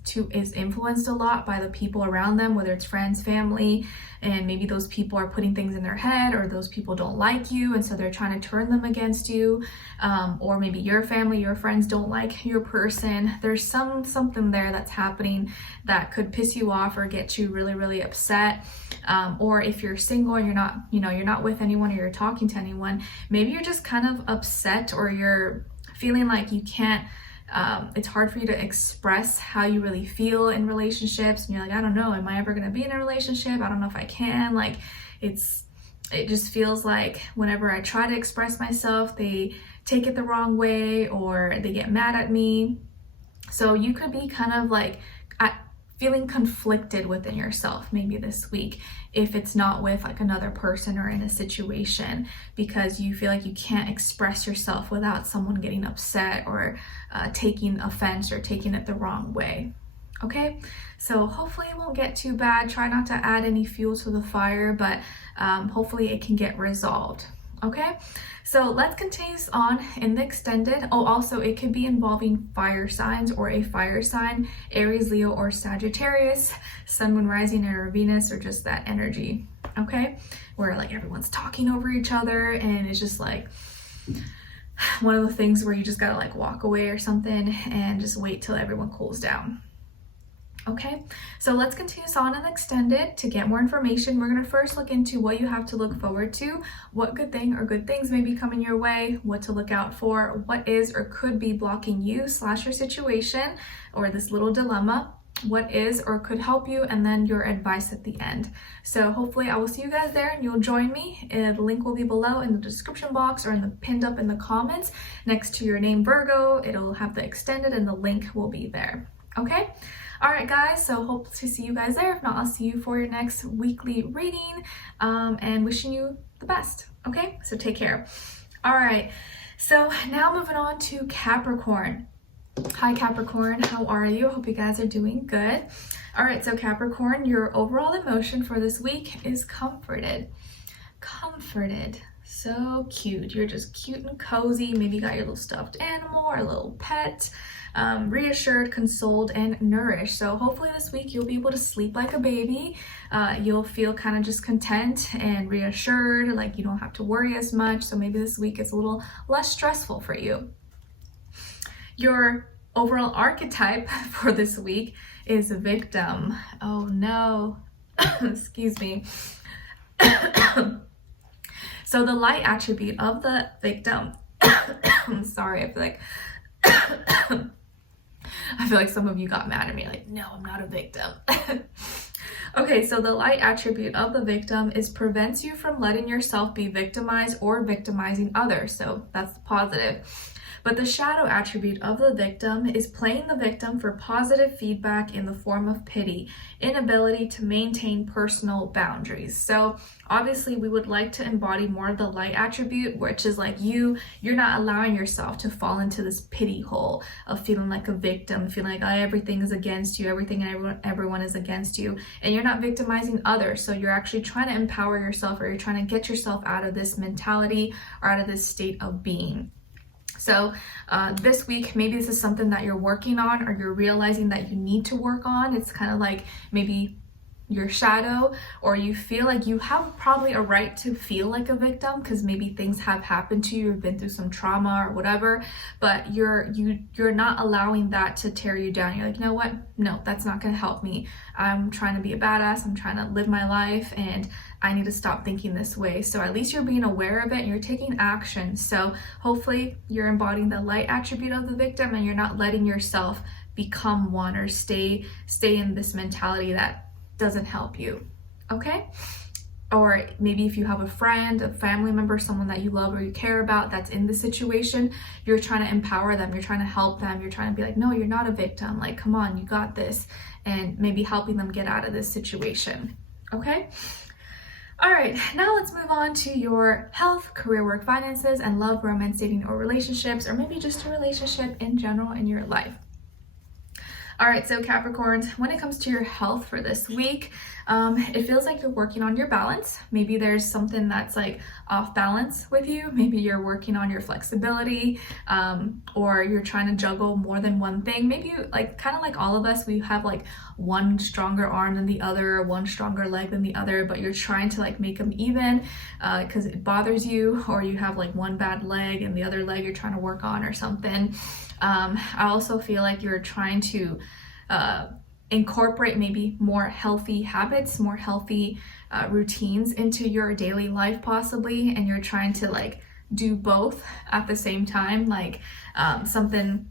influenced a lot by the people around them, whether it's friends, family, and maybe those people are putting things in their head, or those people don't like you, and so they're trying to turn them against you. Or maybe your family, your friends don't like your person. There's something there that's happening that could piss you off or get you really, really upset. Or if you're single and you're not with anyone, or you're talking to anyone, maybe you're just kind of upset, or you're feeling like you can't, it's hard for you to express how you really feel in relationships, and you're like, I don't know, am I ever going to be in a relationship? I don't know if I can. Like, it just feels like whenever I try to express myself, they take it the wrong way, or they get mad at me. So you could be kind of like feeling conflicted within yourself maybe this week, if it's not with like another person or in a situation, because you feel like you can't express yourself without someone getting upset or taking offense or taking it the wrong way. Okay, so hopefully it won't get too bad. Try not to add any fuel to the fire, but hopefully it can get resolved. Okay, so let's continue on in the extended. Oh, also it could be involving fire signs, or a fire sign, Aries, Leo, or Sagittarius, Sun, Moon, Rising, or Venus, or just that energy. Okay, where like everyone's talking over each other, and it's just like one of the things where you just gotta like walk away or something and just wait till everyone cools down. Okay, so let's continue on in the extended. To get more information, we're going to first look into what you have to look forward to, what good thing or good things may be coming your way, what to look out for, what is or could be blocking you / your situation or this little dilemma. what is or could help you, and then your advice at the end. So hopefully I will see you guys there and you'll join me. The link will be below in the description box or in the pinned up in the comments next to your name Virgo. It'll have the extended and the link will be there. Okay? All right, guys, so hope to see you guys there. If not, I'll see you for your next weekly reading, and wishing you the best. Okay? So take care. All right, so now moving on to Capricorn. Hi Capricorn, how are you? Hope you guys are doing good. All right, so Capricorn, your overall emotion for this week is comforted. Comforted. So cute. You're just cute and cozy. Maybe you got your little stuffed animal or a little pet. Reassured, consoled, and nourished. So hopefully this week you'll be able to sleep like a baby. You'll feel kind of just content and reassured, like you don't have to worry as much. So maybe this week is a little less stressful for you. Your overall archetype for this week is victim. Oh no, excuse me. So the light attribute of the victim, I'm sorry, I feel like some of you got mad at me, like, no, I'm not a victim. Okay, so the light attribute of the victim is prevents you from letting yourself be victimized or victimizing others. So that's positive. But the shadow attribute of the victim is playing the victim for positive feedback in the form of pity, inability to maintain personal boundaries. So obviously we would like to embody more of the light attribute, which is like you're not allowing yourself to fall into this pity hole of feeling like a victim, feeling like everything is against you, everything and everyone is against you, and you're not victimizing others. So you're actually trying to empower yourself, or you're trying to get yourself out of this mentality or out of this state of being. So this week, maybe this is something that you're working on, or you're realizing that you need to work on. It's kind of like maybe your shadow, or you feel like you have probably a right to feel like a victim because maybe things have happened to you, you've been through some trauma or whatever, but you're not allowing that to tear you down. You're like, you know what? No, that's not going to help me. I'm trying to be a badass. I'm trying to live my life, and I need to stop thinking this way. So at least you're being aware of it and you're taking action. So hopefully you're embodying the light attribute of the victim, and you're not letting yourself become one or stay in this mentality that doesn't help you. Okay? Or maybe if you have a friend, a family member, someone that you love or you care about that's in the situation, you're trying to empower them, you're trying to help them, you're trying to be like, no, you're not a victim, like, come on, you got this, and maybe helping them get out of this situation. Okay? All right, now let's move on to your health, career, work, finances, and love, romance, dating, or relationships, or maybe just a relationship in general in your life. All right, so Capricorns, when it comes to your health for this week, it feels like you're working on your balance. Maybe there's something that's like off balance with you. Maybe you're working on your flexibility, or you're trying to juggle more than one thing. Maybe you, like, kind of like all of us, we have like one stronger arm than the other, one stronger leg than the other, but you're trying to like make them even because it bothers you, or you have like one bad leg and the other leg you're trying to work on or something. I also feel like you're trying to incorporate maybe more healthy habits, more healthy routines into your daily life possibly, and you're trying to like do both at the same time, like something,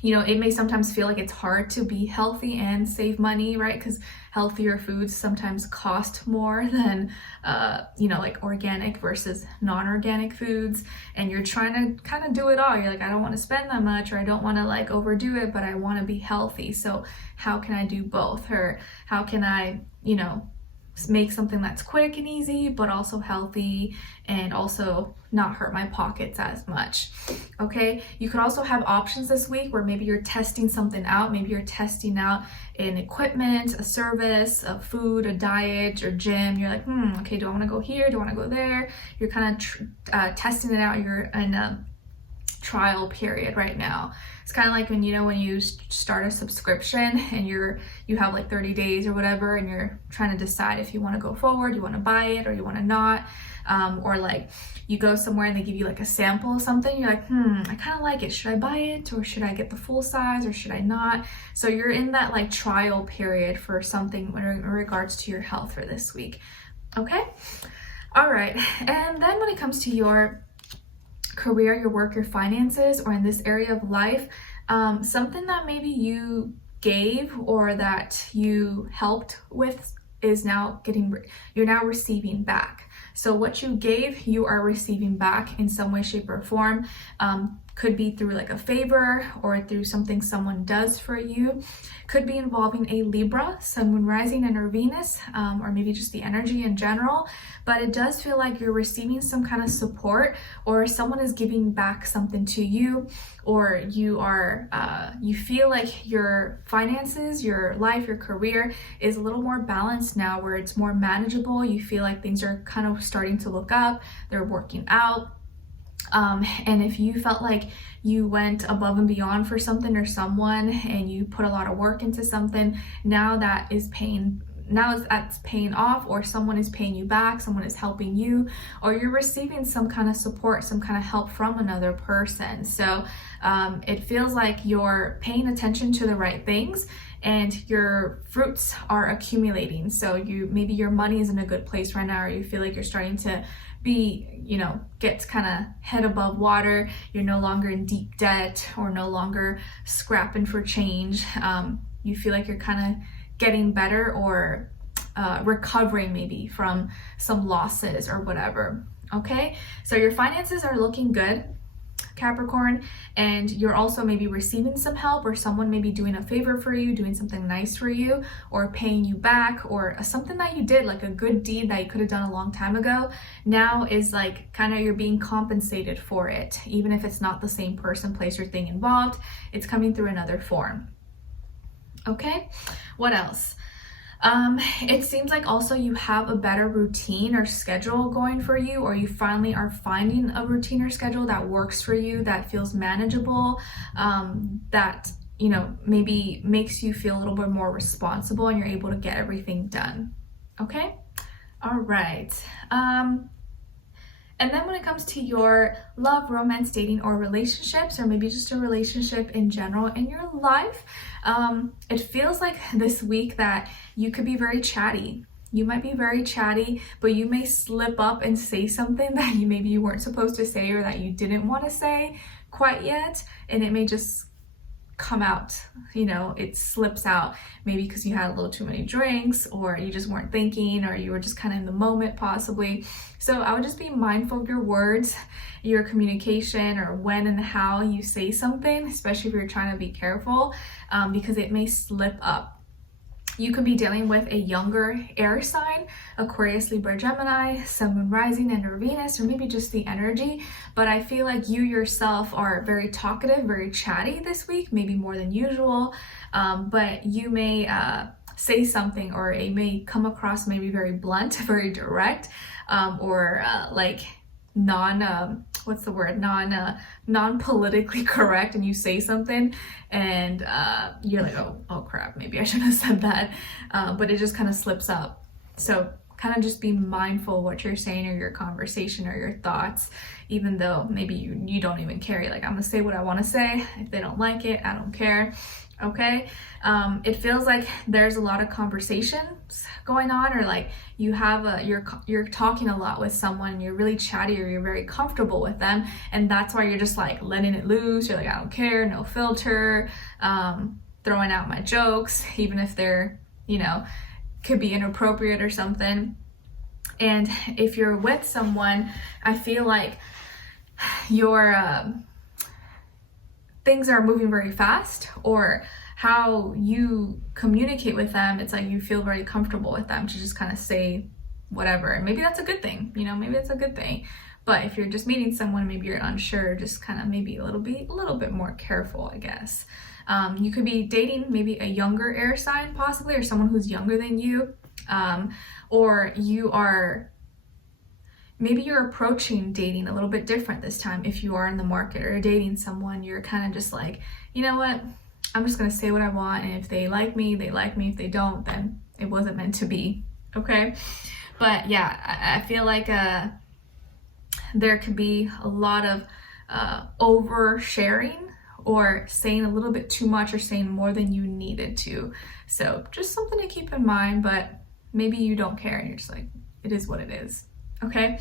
you know, it may sometimes feel like it's hard to be healthy and save money, right? Because healthier foods sometimes cost more than, you know, like organic versus non-organic foods. And you're trying to kind of do it all. You're like, I don't want to spend that much, or I don't want to like overdo it, but I want to be healthy. So how can I do both? Or how can I, you know, make something that's quick and easy, but also healthy, and also not hurt my pockets as much. Okay, you could also have options this week where maybe you're testing something out. Maybe you're testing out an equipment, a service, a food, a diet, or gym. You're like, okay, do I want to go here? Do I want to go there? You're kind of testing it out. You're in a trial period right now. It's kind of like when, you know, when you start a subscription and you have like 30 days or whatever, and you're trying to decide if you want to go forward, you want to buy it, or you want to not, or like you go somewhere and they give you like a sample of something. You're like, I kind of like it. Should I buy it, or should I get the full size, or should I not? So you're in that like trial period for something in regards to your health for this week. Okay. All right. And then when it comes to your career, your work, your finances, or in this area of life, something that maybe you gave or that you helped with is now you're now receiving back. So what you gave, you are receiving back in some way, shape, or form. Could be through like a favor or through something someone does for you. Could be involving a Libra, Sun, Moon, Rising, and or Venus, or maybe just the energy in general. But it does feel like you're receiving some kind of support, or someone is giving back something to you, or you feel like your finances, your life, your career is a little more balanced now, where it's more manageable. You feel like things are kind of starting to look up, they're working out. And if you felt like you went above and beyond for something or someone and you put a lot of work into something, now that's paying off, or someone is paying you back, someone is helping you, or you're receiving some kind of support, some kind of help from another person. So it feels like you're paying attention to the right things and your fruits are accumulating. So maybe your money is in a good place right now, or you feel like you're starting to be, get kind of head above water. You're no longer in deep debt or no longer scrapping for change. You feel like you're kind of getting better, or recovering maybe from some losses or whatever. Okay, so your finances are looking good, Capricorn, and you're also maybe receiving some help, or someone maybe doing a favor for you, doing something nice for you, or paying you back, or something that you did, like a good deed that you could have done a long time ago, now is like kind of you're being compensated for it. Even if it's not the same person, place, or thing involved, it's coming through another form. Okay, what else? It seems like also you have a better routine or schedule going for you, or you finally are finding a routine or schedule that works for you, that feels manageable, that, maybe makes you feel a little bit more responsible and you're able to get everything done. Okay? All right. And then when it comes to your love, romance, dating, or relationships, or maybe just a relationship in general in your life, it feels like this week that you could be very chatty. You might be very chatty, but you may slip up and say something that maybe you weren't supposed to say, or that you didn't want to say quite yet, and it may just come out, it slips out, maybe because you had a little too many drinks, or you just weren't thinking, or you were just kind of in the moment possibly. So I would just be mindful of your words, your communication, or when and how you say something, especially if you're trying to be careful, because it may slip up. You could be dealing with a younger air sign, Aquarius, Libra, Gemini, Sun, Moon, Rising, and or Venus, or maybe just the energy. But I feel like you yourself are very talkative, very chatty this week, maybe more than usual. But you may say something, or it may come across maybe very blunt, very direct, or like non-politically correct, and you say something and you're like, oh crap, maybe I shouldn't have said that, but it just kind of slips up. So kind of just be mindful what you're saying, or your conversation, or your thoughts, even though maybe you don't even care. You're like, I'm gonna say what I want to say. If they don't like it, I don't care. Okay, it feels like there's a lot of conversations going on, or like you have you're talking a lot with someone, you're really chatty, or you're very comfortable with them, and that's why you're just like letting it loose. You're like, I don't care, no filter, throwing out my jokes, even if they're, could be inappropriate or something. And if you're with someone, I feel like your things are moving very fast, or how you communicate with them, it's like you feel very comfortable with them to just kind of say whatever. And maybe that's a good thing, maybe it's a good thing. But if you're just meeting someone, maybe you're unsure, just kind of maybe a little bit more careful, I guess. You could be dating maybe a younger air sign possibly, or someone who's younger than you, or maybe you're approaching dating a little bit different this time. If you are in the market or dating someone, you're kind of just like, you know what, I'm just gonna say what I want, and if they like me, they like me. If they don't, then it wasn't meant to be. Okay, but yeah, I feel like there could be a lot of oversharing, or saying a little bit too much, or saying more than you needed to. So just something to keep in mind, but maybe you don't care and you're just like, it is what it is. Okay.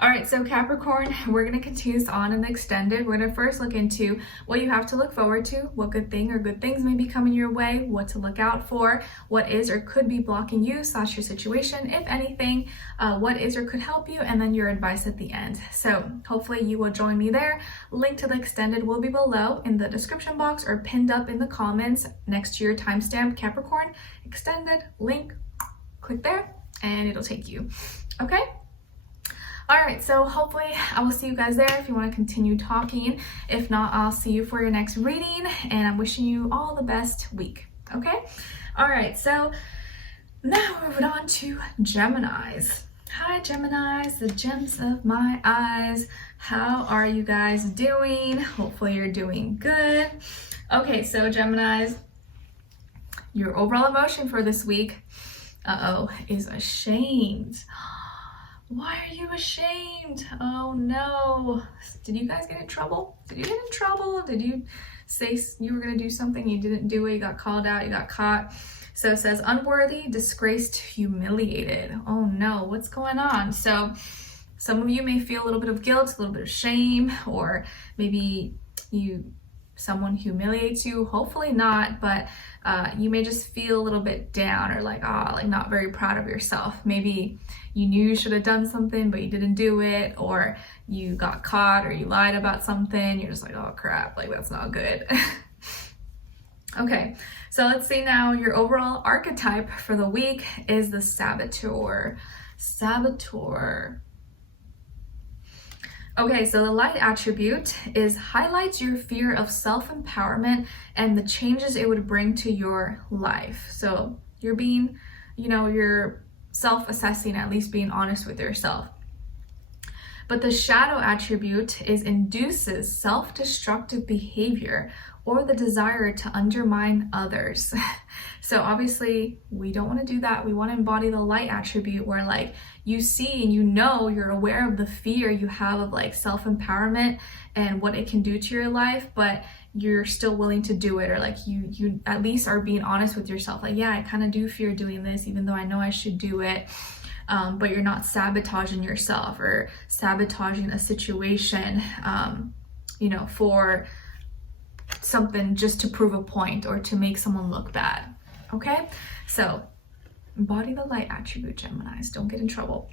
All right, so Capricorn, we're going to continue on in the extended. We're going to first look into what you have to look forward to, what good thing or good things may be coming your way, what to look out for, what is or could be blocking you / your situation, if anything, what is or could help you, and then your advice at the end. So hopefully you will join me there. Link to the extended will be below in the description box or pinned up in the comments next to your timestamp, Capricorn.Extended link. Click there and it'll take you. Okay? All right, so hopefully I will see you guys there if you want to continue talking. If not, I'll see you for your next reading, and I'm wishing you all the best week, okay? All right, so now we're moving on to Geminis. Hi, Geminis, the gems of my eyes. How are you guys doing? Hopefully you're doing good. Okay, so Geminis, your overall emotion for this week, is ashamed. Why are you ashamed? Oh no. Did you guys get in trouble? Did you get in trouble? Did you say you were going to do something, you didn't do it, you got called out, you got caught? So it says unworthy, disgraced, humiliated. Oh no, what's going on? So some of you may feel a little bit of guilt, a little bit of shame, or maybe someone humiliates you. Hopefully not, but you may just feel a little bit down or like not very proud of yourself. Maybe you knew you should have done something, but you didn't do it, or you got caught or you lied about something. You're just like, oh crap, like that's not good. Okay, so let's see now. Your overall archetype for the week is the Saboteur. Saboteur. Okay, so the light attribute highlights your fear of self-empowerment and the changes it would bring to your life. So you're being, you're self-assessing, at least being honest with yourself. But the shadow attribute induces self-destructive behavior or the desire to undermine others. So obviously we don't want to do that. We want to embody the light attribute where like you see and you're aware of the fear you have of like self-empowerment and what it can do to your life, but you're still willing to do it, or like you at least are being honest with yourself. Like, yeah, I kind of do fear doing this, even though I know I should do it. But you're not sabotaging yourself or sabotaging a situation, for something just to prove a point or to make someone look bad. Okay, so embody the light attribute, Geminis. Don't get in trouble.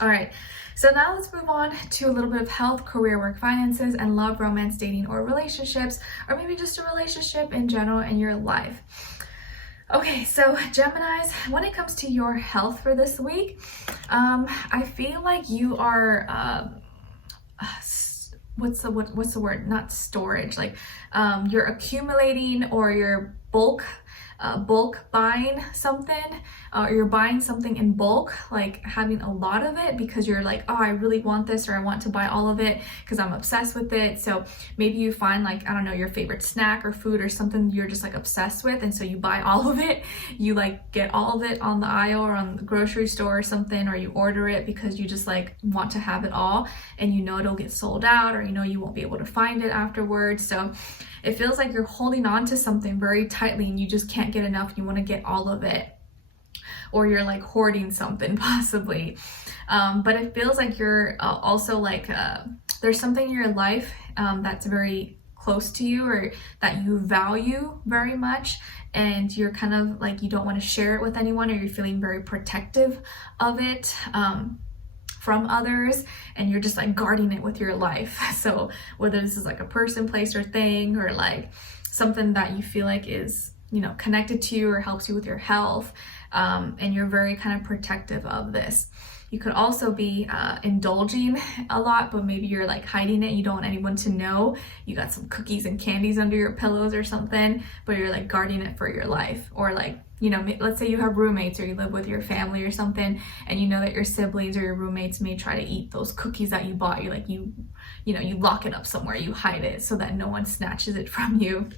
All right, so now let's move on to a little bit of health, career, work, finances, and love, romance, dating, or relationships, or maybe just a relationship in general in your life. Okay, so Geminis, when it comes to your health for this week, I feel like you are, what's the word? Not storage, like you're accumulating or you're bulk buying something, or you're buying something in bulk, like having a lot of it because you're like, oh, I really want this, or I want to buy all of it because I'm obsessed with it. So maybe you find like, I don't know, your favorite snack or food or something you're just like obsessed with, and so you buy all of it. You like get all of it on the aisle or on the grocery store or something, or you order it because you just like want to have it all, and it'll get sold out, or you won't be able to find it afterwards. So it feels like you're holding on to something very tightly and you just can't get enough. You want to get all of it, or you're like hoarding something possibly. But it feels like you're also like there's something in your life that's very close to you, or that you value very much, and you're kind of like, you don't want to share it with anyone, or you're feeling very protective of it from others, and you're just like guarding it with your life. So whether this is like a person, place, or thing, or like something that you feel like is connected to you or helps you with your health, and you're very kind of protective of this. You could also be indulging a lot, but maybe you're like hiding it. You don't want anyone to know. You got some cookies and candies under your pillows or something, but you're like guarding it for your life. Or like, let's say you have roommates, or you live with your family or something, and you know that your siblings or your roommates may try to eat those cookies that you bought. You like, you lock it up somewhere, you hide it so that no one snatches it from you.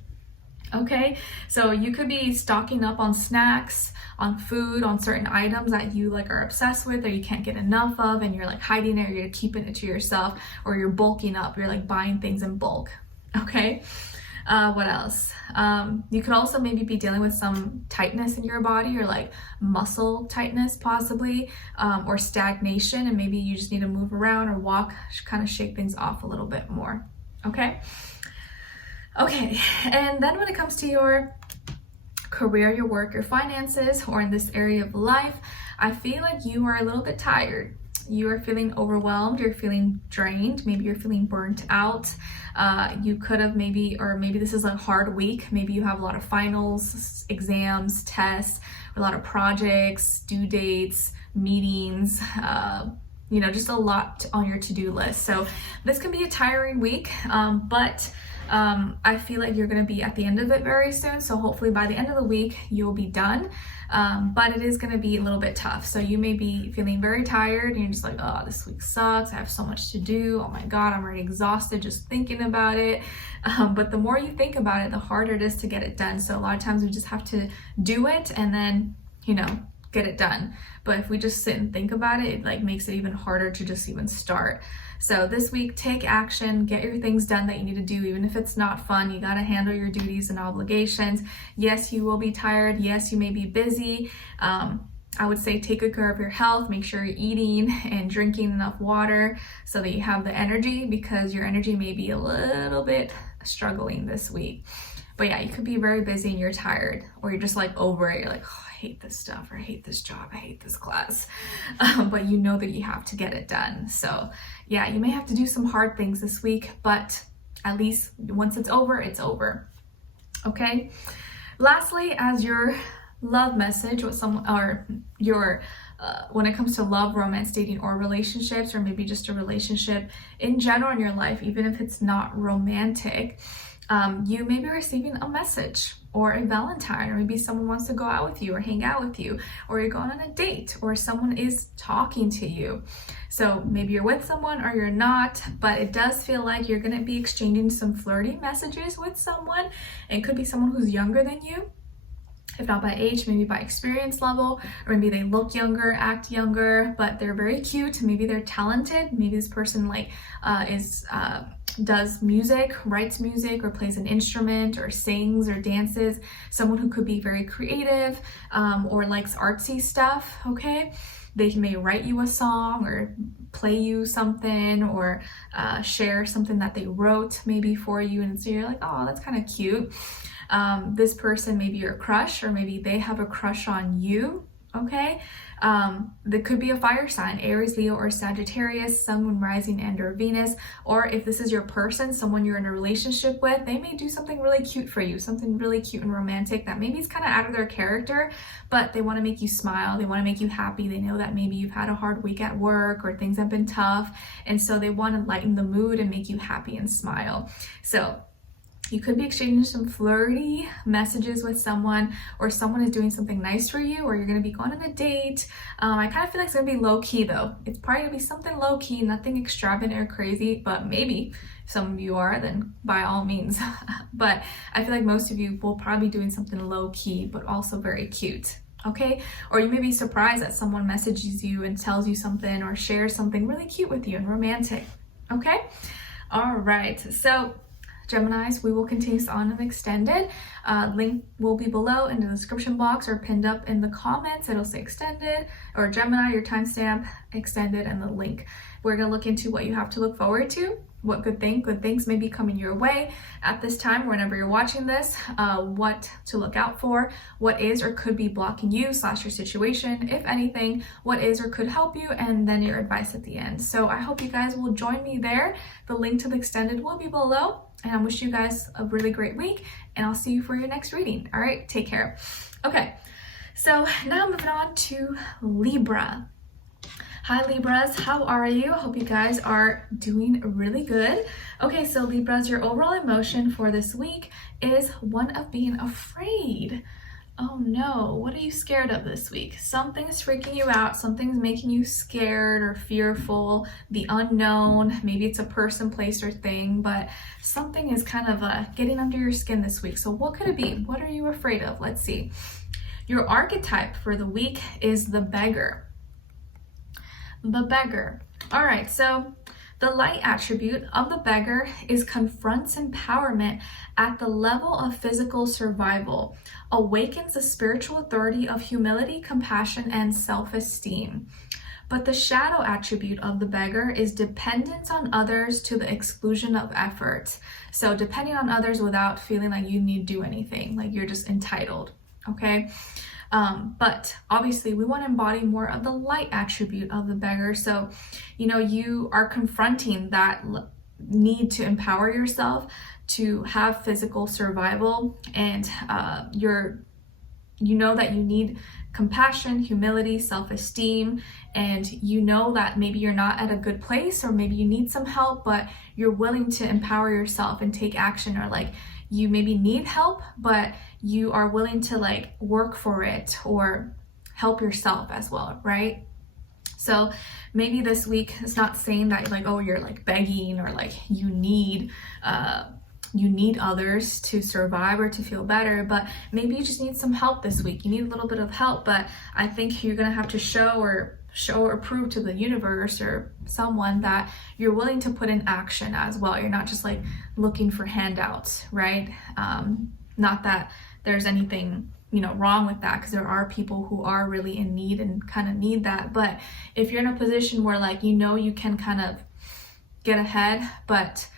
Okay, so you could be stocking up on snacks, on food, on certain items that you like are obsessed with, or you can't get enough of, and you're like hiding it, or you're keeping it to yourself, or you're bulking up, you're like buying things in bulk. Okay, What else? You could also maybe be dealing with some tightness in your body, or like muscle tightness possibly, or stagnation, and maybe you just need to move around or walk, kind of shake things off a little bit more. Okay. And then when it comes to your career, your work, your finances, or in this area of life, I feel like you are a little bit tired. You are feeling overwhelmed, you're feeling drained, maybe you're feeling burnt out. You could have maybe this is a hard week. Maybe you have a lot of finals, exams, tests, a lot of projects, due dates, meetings, just a lot on your to-do list. So this can be a tiring week, but I feel like you're going to be at the end of it very soon. So hopefully by the end of the week, you'll be done. But it is going to be a little bit tough. So you may be feeling very tired and you're just like, oh, this week sucks. I have so much to do. Oh my God, I'm already exhausted just thinking about it. But the more you think about it, the harder it is to get it done. So a lot of times we just have to do it and then, get it done. But if we just sit and think about it, it makes it even harder to just even start. So this week, take action, get your things done that you need to do, even if it's not fun. You got to handle your duties and obligations. Yes, you will be tired. Yes, you may be busy. I would say take good care of your health. Make sure you're eating and drinking enough water so that you have the energy, because your energy may be a little bit struggling this week. But yeah, you could be very busy and you're tired, or you're just over it. You're like, oh, I hate this stuff, or I hate this job, I hate this class. But you know that you have to get it done. So yeah, you may have to do some hard things this week, but at least once it's over, it's over. Okay. Lastly, as your love message, when it comes to love, romance, dating, or relationships, or maybe just a relationship in general in your life, even if it's not romantic, you may be receiving a message or a Valentine, or maybe someone wants to go out with you or hang out with you, or you're going on a date, or someone is talking to you. So maybe you're with someone or you're not, but it does feel like you're going to be exchanging some flirty messages with someone. It could be someone who's younger than you, if not by age, maybe by experience level, or maybe they look younger, act younger, but they're very cute. Maybe they're talented. Maybe this person does music, writes music, or plays an instrument, or sings, or dances. Someone who could be very creative, or likes artsy stuff. Okay, they may write you a song, or play you something, or share something that they wrote maybe for you, and so you're like, oh, that's kind of cute. This person may be your crush, or maybe they have a crush on you. Okay, that could be a fire sign, Aries, Leo, or Sagittarius, Sun, Moon, Rising, and or Venus. Or if this is your person, someone you're in a relationship with, they may do something really cute for you, something really cute and romantic that maybe is kind of out of their character, but they want to make you smile, they want to make you happy. They know that maybe you've had a hard week at work, or things have been tough, and so they want to lighten the mood and make you happy and smile. So you could be exchanging some flirty messages with someone, or someone is doing something nice for you, or you're going to be going on a date. I kind of feel like it's going to be low key though. It's probably going to be something low key, nothing extravagant or crazy, but maybe if some of you are, then by all means. But I feel like most of you will probably be doing something low key, but also very cute. Okay, or you may be surprised that someone messages you and tells you something, or shares something really cute with you and romantic. Okay, all right, so Geminis, we will continue on in Extended. Link will be below in the description box, or pinned up in the comments. It'll say Extended, or Gemini, your timestamp, Extended, and the link. We're going to look into what you have to look forward to, what good things may be coming your way at this time, whenever you're watching this, what to look out for, what is or could be blocking you / your situation, if anything, what is or could help you, and then your advice at the end. So I hope you guys will join me there. The link to the Extended will be below. And I wish you guys a really great week, and I'll see you for your next reading. All right, take care. Okay, so now moving on to Libra. Hi Libras, how are you? I hope you guys are doing really good. Okay, so Libras, your overall emotion for this week is one of being afraid. Oh no, what are you scared of this week? Something's freaking you out, something's making you scared or fearful, the unknown, maybe it's a person, place, or thing, but something is kind of getting under your skin this week. So what could it be? What are you afraid of? Let's see. Your archetype for the week is the beggar. The beggar. All right, so The light attribute of the beggar is confronts empowerment at the level of physical survival, awakens the spiritual authority of humility, compassion, and self-esteem. But the shadow attribute of the beggar is dependence on others to the exclusion of effort. So depending on others without feeling like you need to do anything, like you're just entitled, okay? But obviously we want to embody more of the light attribute of the beggar. So, you are confronting that need to empower yourself to have physical survival, and you know that you need compassion, humility, self-esteem, and you know that maybe you're not at a good place, or maybe you need some help, but you're willing to empower yourself and take action, or like you maybe need help, but you are willing to like work for it or help yourself as well, right? So maybe this week, it's not saying that like, oh, you're like begging or like you need others to survive or to feel better, but maybe you just need some help this week. You need a little bit of help, but I think you're gonna have to show or prove to the universe or someone that you're willing to put in action as well. You're not just like looking for handouts, right? Not that there's anything wrong with that, because there are people who are really in need and kind of need that. But if you're in a position where like you can kind of get ahead, but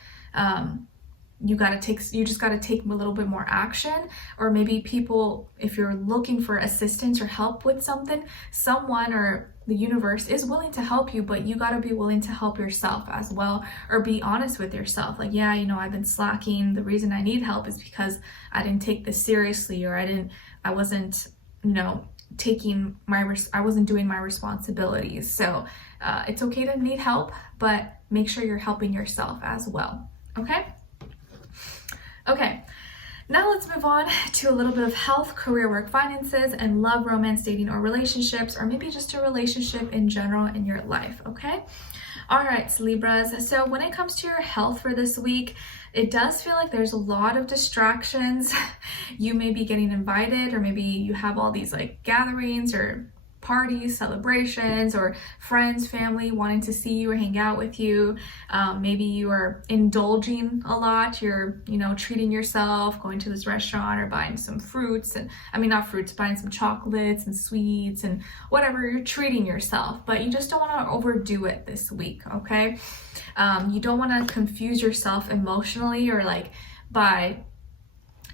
you just got to take a little bit more action, or maybe people, if you're looking for assistance or help with something, someone or the universe is willing to help you, but you got to be willing to help yourself as well, or be honest with yourself. Like, yeah, I've been slacking. The reason I need help is because I didn't take this seriously, or I wasn't doing my responsibilities. So it's okay to need help, but make sure you're helping yourself as well. Okay, now let's move on to a little bit of health, career, work, finances, and love, romance, dating, or relationships, or maybe just a relationship in general in your life, okay? All right, Libras. So when it comes to your health for this week, it does feel like there's a lot of distractions. You may be getting invited, or maybe you have all these like gatherings or parties, celebrations, or friends, family wanting to see you or hang out with you. Maybe you are indulging a lot. You're, treating yourself, going to this restaurant or buying some fruits, and buying some chocolates and sweets and whatever. You're treating yourself, but you just don't want to overdo it this week, okay? You don't want to confuse yourself emotionally, or like by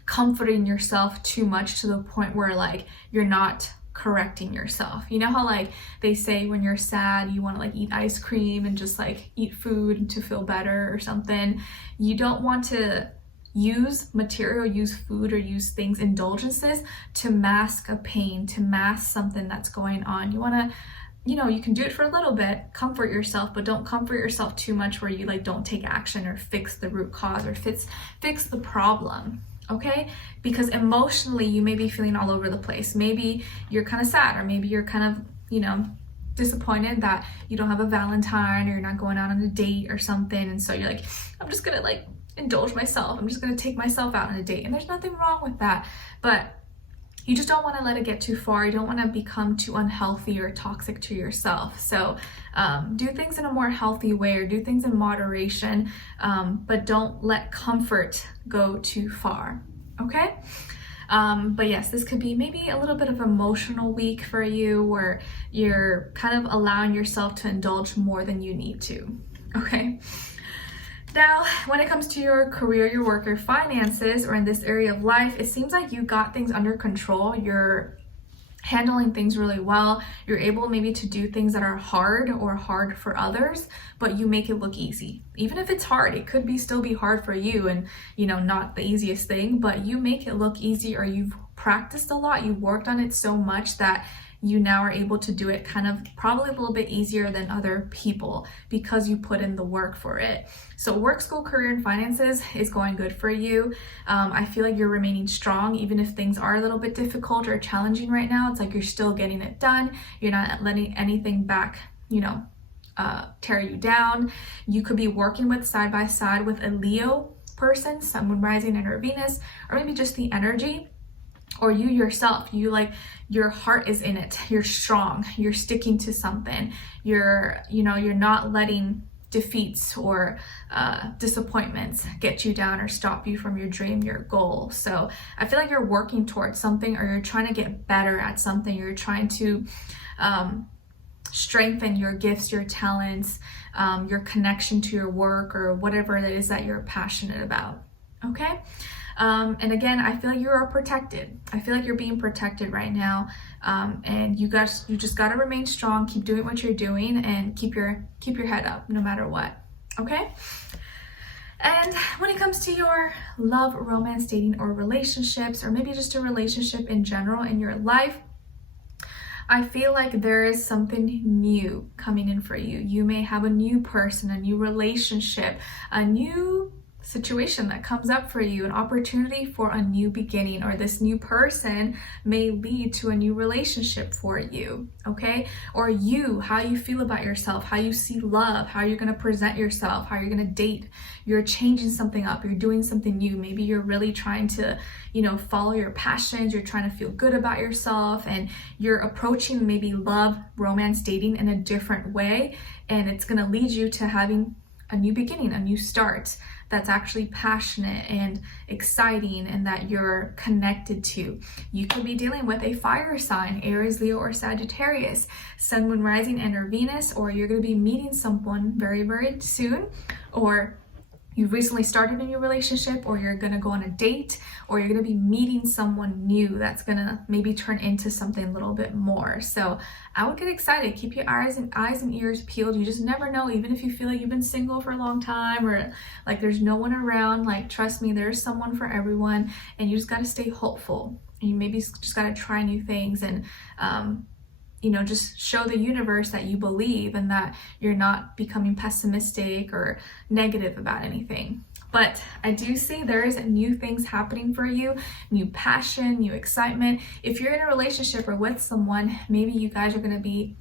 comforting yourself too much to the point where like you're not correcting yourself. You know how like they say when you're sad you want to like eat ice cream and just like eat food to feel better or something? You don't want to use food or use things, indulgences, to mask a pain, to mask something that's going on. You want to, you can do it for a little bit, comfort yourself, but don't comfort yourself too much where you like don't take action or fix the root cause or fix the problem. Okay? Because emotionally you may be feeling all over the place. Maybe you're kind of sad, or maybe you're kind of, disappointed that you don't have a Valentine, or you're not going out on a date or something. And so you're like, I'm just gonna like indulge myself. I'm just gonna take myself out on a date. And there's nothing wrong with that. But you just don't want to let it get too far. You don't want to become too unhealthy or toxic to yourself. So do things in a more healthy way, or do things in moderation, but don't let comfort go too far, okay? But yes, this could be maybe a little bit of an emotional week for you, where you're kind of allowing yourself to indulge more than you need to, okay? Now, when it comes to your career, your work, your finances, or in this area of life, it seems like you got things under control. You're handling things really well. You're able maybe to do things that are hard for others, but you make it look easy. Even if it's hard, it could still be hard for you, and not the easiest thing, but you make it look easy, or you've practiced a lot. You worked on it so much that you now are able to do it kind of probably a little bit easier than other people, because you put in the work for it. So work, school, career, and finances is going good for you. I feel like you're remaining strong, even if things are a little bit difficult or challenging right now. It's like you're still getting it done. You're not letting anything back, tear you down. You could be working with side by side with a Leo person, someone rising in or Venus, or maybe just the energy. Or you yourself, your heart is in it. You're strong. You're sticking to something. You're not letting defeats or disappointments get you down or stop you from your dream, your goal. So I feel like you're working towards something, or you're trying to get better at something. You're trying to strengthen your gifts, your talents, your connection to your work, or whatever it is that you're passionate about. Okay. And again, I feel like you are protected. I feel like you're being protected right now. And you just got to remain strong, keep doing what you're doing, and keep your head up no matter what. Okay. And when it comes to your love, romance, dating, or relationships, or maybe just a relationship in general in your life, I feel like there is something new coming in for you. You may have a new person, a new relationship, a new situation that comes up for you, an opportunity for a new beginning, or this new person may lead to a new relationship for you, okay? Or how you feel about yourself, how you see love, how you're going to present yourself, how you're going to date. You're changing something up, you're doing something new. Maybe you're really trying to, follow your passions, you're trying to feel good about yourself, and you're approaching maybe love, romance, dating in a different way, and it's going to lead you to having a new beginning, a new start that's actually passionate and exciting and that you're connected to. You could be dealing with a fire sign, Aries, Leo, or Sagittarius, Sun, Moon, Rising, and or Venus, or you're going to be meeting someone very, very soon, or you recently started a new relationship, or you're going to go on a date, or you're going to be meeting someone new that's going to maybe turn into something a little bit more. So I would get excited. Keep your eyes and ears peeled. You just never know. Even if you feel like you've been single for a long time, or like there's no one around, like trust me, there's someone for everyone, and you just got to stay hopeful. And you maybe just got to try new things, and just show the universe that you believe and that you're not becoming pessimistic or negative about anything. But I do see there is new things happening for you, new passion, new excitement. If you're in a relationship or with someone, maybe you guys are going to be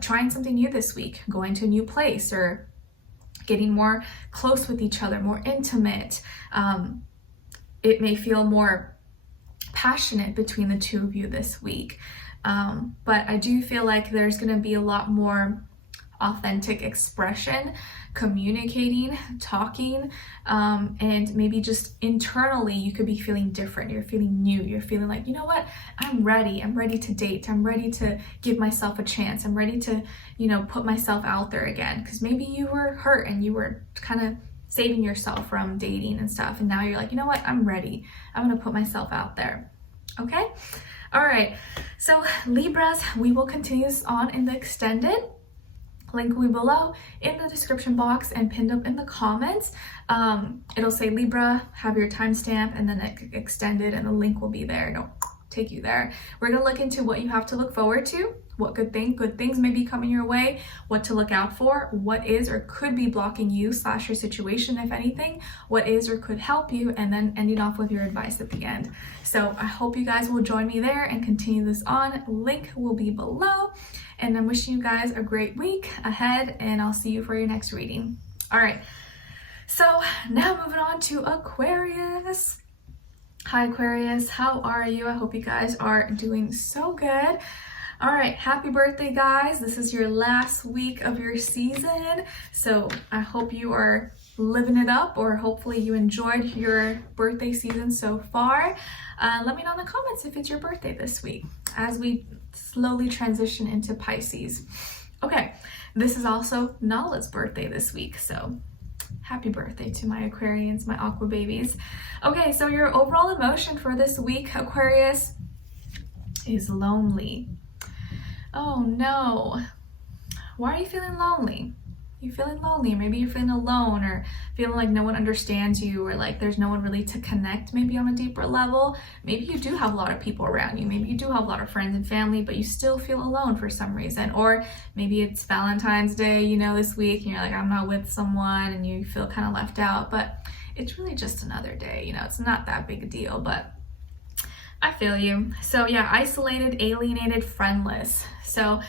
trying something new this week, going to a new place, or getting more close with each other, more intimate. It may feel more passionate between the two of you this week. But I do feel like there's going to be a lot more authentic expression, communicating, talking, and maybe just internally you could be feeling different. You're feeling new. You're feeling like, you know what? I'm ready to date. I'm ready to give myself a chance. I'm ready to, put myself out there again. Because maybe you were hurt and you were kind of saving yourself from dating and stuff. And now you're like, you know what? I'm ready. I'm going to put myself out there. Okay? All right, so Libras, we will continue this on in the extended. Link will be below in the description box and pinned up in the comments. It'll say Libra, have your timestamp, and then extended, and the link will be there. It'll take you there. We're gonna look into what you have to look forward to, what good things may be coming your way, what to look out for, what is or could be blocking you / your situation, if anything, what is or could help you, and then ending off with your advice at the end. So I hope you guys will join me there and continue this on. Link will be below, and I'm wishing you guys a great week ahead, and I'll see you for your next reading. All right, so now moving on to Aquarius. Hi Aquarius, how are you? I hope you guys are doing so good. All right, happy birthday guys. This is your last week of your season. So I hope you are living it up, or hopefully you enjoyed your birthday season so far. Let me know in the comments if it's your birthday this week as we slowly transition into Pisces. Okay, this is also Nala's birthday this week, so happy birthday to my Aquarians, my Aqua babies. Okay, so your overall emotion for this week, Aquarius, is lonely. Oh no. Why are you feeling lonely? You're feeling lonely, or maybe you're feeling alone, or feeling like no one understands you, or like there's no one really to connect maybe on a deeper level. Maybe you do have a lot of people around you. Maybe you do have a lot of friends and family, but you still feel alone for some reason. Or maybe it's Valentine's Day, this week, and you're like, I'm not with someone, and you feel kind of left out, but it's really just another day. It's not that big a deal, but I feel you. So yeah, isolated, alienated, friendless. So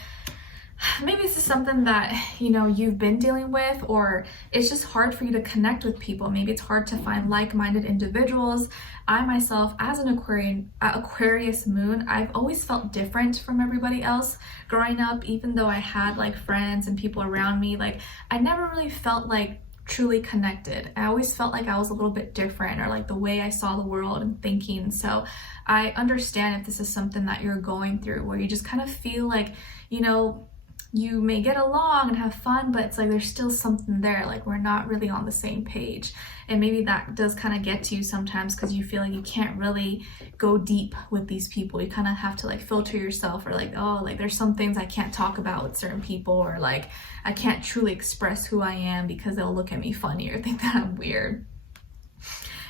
maybe this is something that, you know, you've been dealing with, or it's just hard for you to connect with people. Maybe it's hard to find like-minded individuals. I myself, as an Aquarius moon, I've always felt different from everybody else growing up. Even though I had like friends and people around me, like I never really felt like truly connected. I always felt like I was a little bit different, or like the way I saw the world and thinking. So I understand if this is something that you're going through, where you just kind of feel like, you know, you may get along and have fun, but it's like there's still something there, like we're not really on the same page. And maybe that does kind of get to you sometimes, because you feel like you can't really go deep with these people. You kind of have to like filter yourself, or like, oh, like there's some things I can't talk about with certain people, or like I can't truly express who I am because they'll look at me funny or think that I'm weird.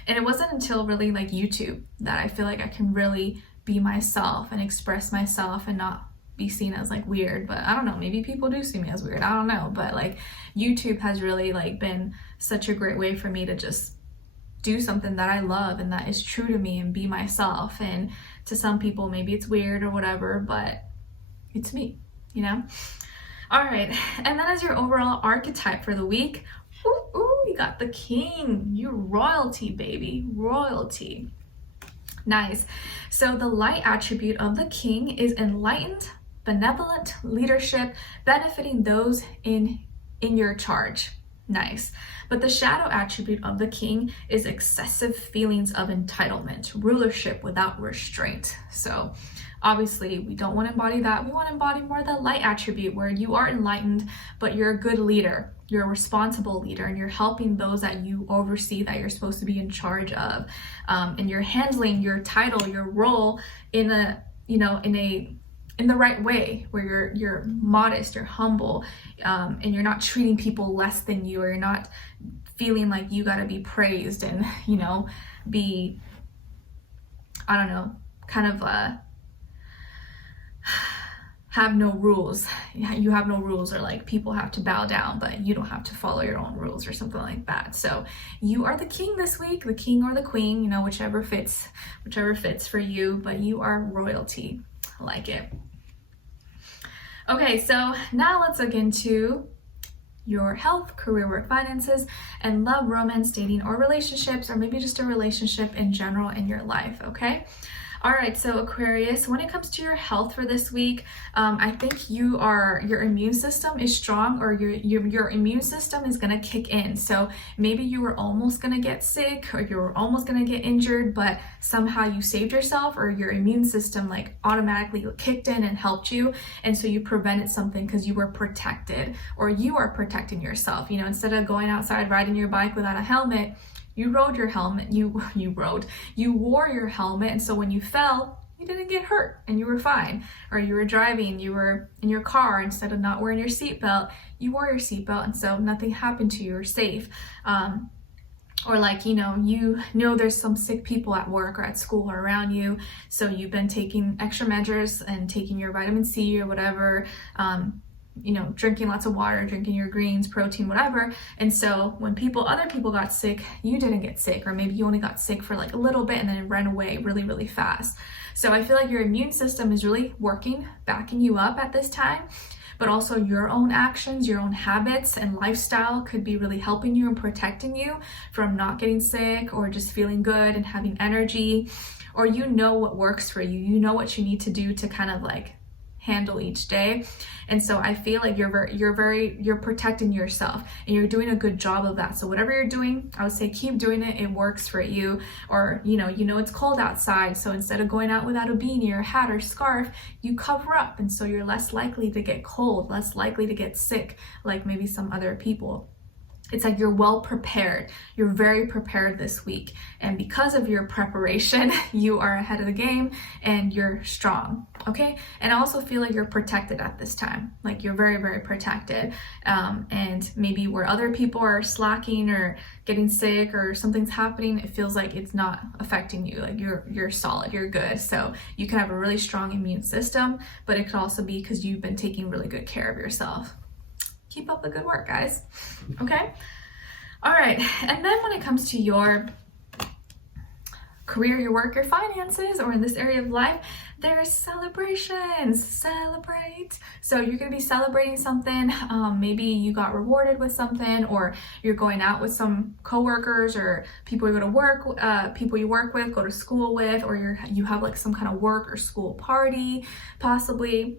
And it wasn't until really like YouTube that I feel like I can really be myself and express myself and not be seen as like weird. But I don't know, maybe people do see me as weird, I don't know. But like YouTube has really like been such a great way for me to just do something that I love and that is true to me and be myself. And to some people maybe it's weird or whatever, but it's me, you know. All right, and then as your overall archetype for the week, you got the King. You royalty, baby, royalty. Nice. So the light attribute of the King is enlightened, benevolent leadership, benefiting those in your charge. Nice. But the shadow attribute of the King is excessive feelings of entitlement, rulership without restraint. So obviously we don't want to embody that. We want to embody more the light attribute, where you are enlightened, but you're a good leader. You're a responsible leader, and you're helping those that you oversee, that you're supposed to be in charge of. And you're handling your title, your role in a, you know, in the right way, where you're modest, you're humble, and you're not treating people less than you, or you're not feeling like you got to be praised and, you know, be, I don't know, kind of have no rules. You have no rules, or like people have to bow down, but you don't have to follow your own rules or something like that. So you are the King this week, the King or the Queen, you know, whichever fits for you, but you are royalty. I like it. Okay, so now let's look into your health, career, work, finances, and love, romance, dating, or relationships, or maybe just a relationship in general in your life, okay? All right, so Aquarius, when it comes to your health for this week, I think your immune system is strong, or your immune system is gonna kick in. So maybe you were almost gonna get sick, or you were almost gonna get injured, but somehow you saved yourself, or your immune system like automatically kicked in and helped you. And so you prevented something because you were protected, or you are protecting yourself. You know, instead of going outside riding your bike without a helmet, you rode your helmet, you wore your helmet, and so when you fell, you didn't get hurt and you were fine. Or you were driving, you were in your car, instead of not wearing your seatbelt, you wore your seatbelt, and so nothing happened to you, you were safe. Or like, you know there's some sick people at work or at school or around you, so you've been taking extra measures and taking your vitamin C or whatever, you know, drinking lots of water, drinking your greens, protein, whatever. And so when other people got sick, you didn't get sick, or maybe you only got sick for like a little bit and then it ran away really, really fast. So I feel like your immune system is really working, backing you up at this time, but also your own actions, your own habits and lifestyle could be really helping you and protecting you from not getting sick, or just feeling good and having energy, or you know what works for you. You know what you need to do to kind of like handle each day. And so I feel like you're protecting yourself, and you're doing a good job of that. So whatever you're doing, I would say keep doing it. It works for you. Or you know it's cold outside, so instead of going out without a beanie or hat or scarf, you cover up, and so you're less likely to get cold, less likely to get sick like maybe some other people. It's like you're well prepared. You're very prepared this week. And because of your preparation, you are ahead of the game and you're strong, okay? And I also feel like you're protected at this time. Like you're very, very protected. And maybe where other people are slacking or getting sick or something's happening, it feels like it's not affecting you. Like you're solid, you're good. So you can have a really strong immune system, but it could also be because you've been taking really good care of yourself. Keep up the good work, guys. Okay? All right. And then when it comes to your career, your work, your finances, or in this area of life, there's celebrations. Celebrate. So you're going to be celebrating something. Maybe you got rewarded with something, or you're going out with some coworkers or people you go to work, people you work with, go to school with, or you have like some kind of work or school party, possibly.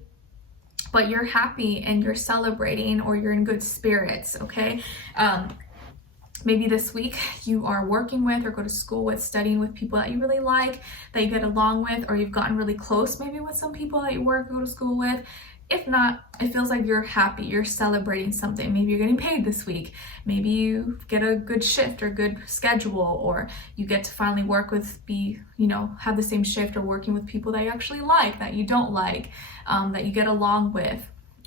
But you're happy and you're celebrating, or you're in good spirits. Okay. Maybe this week you are working with or go to school with, studying with people that you really like, that you get along with, or you've gotten really close maybe with some people that you work or go to school with. If not, it feels like you're happy, you're celebrating something. Maybe you're getting paid this week. Maybe you get a good shift or good schedule, or you get to finally work with, have the same shift, or working with people that you actually like, that you don't like, that you get along with.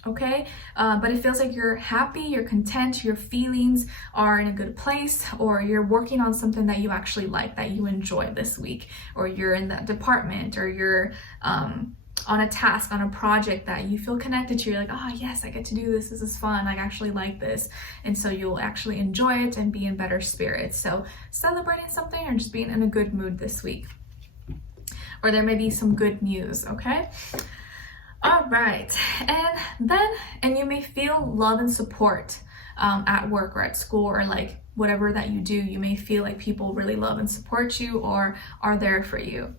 Okay, but it feels like you're happy, you're content, your feelings are in a good place, or you're working on something that you actually like, that you enjoy this week, or you're in that department, or you're on a task, on a project that you feel connected to. You're like, oh yes, I get to do this, this is fun, I actually like this. And so you'll actually enjoy it and be in better spirits. So celebrating something, or just being in a good mood this week. Or there may be some good news, okay? All right, and you may feel love and support at work or at school, or like whatever that you do. You may feel like people really love and support you, or are there for you.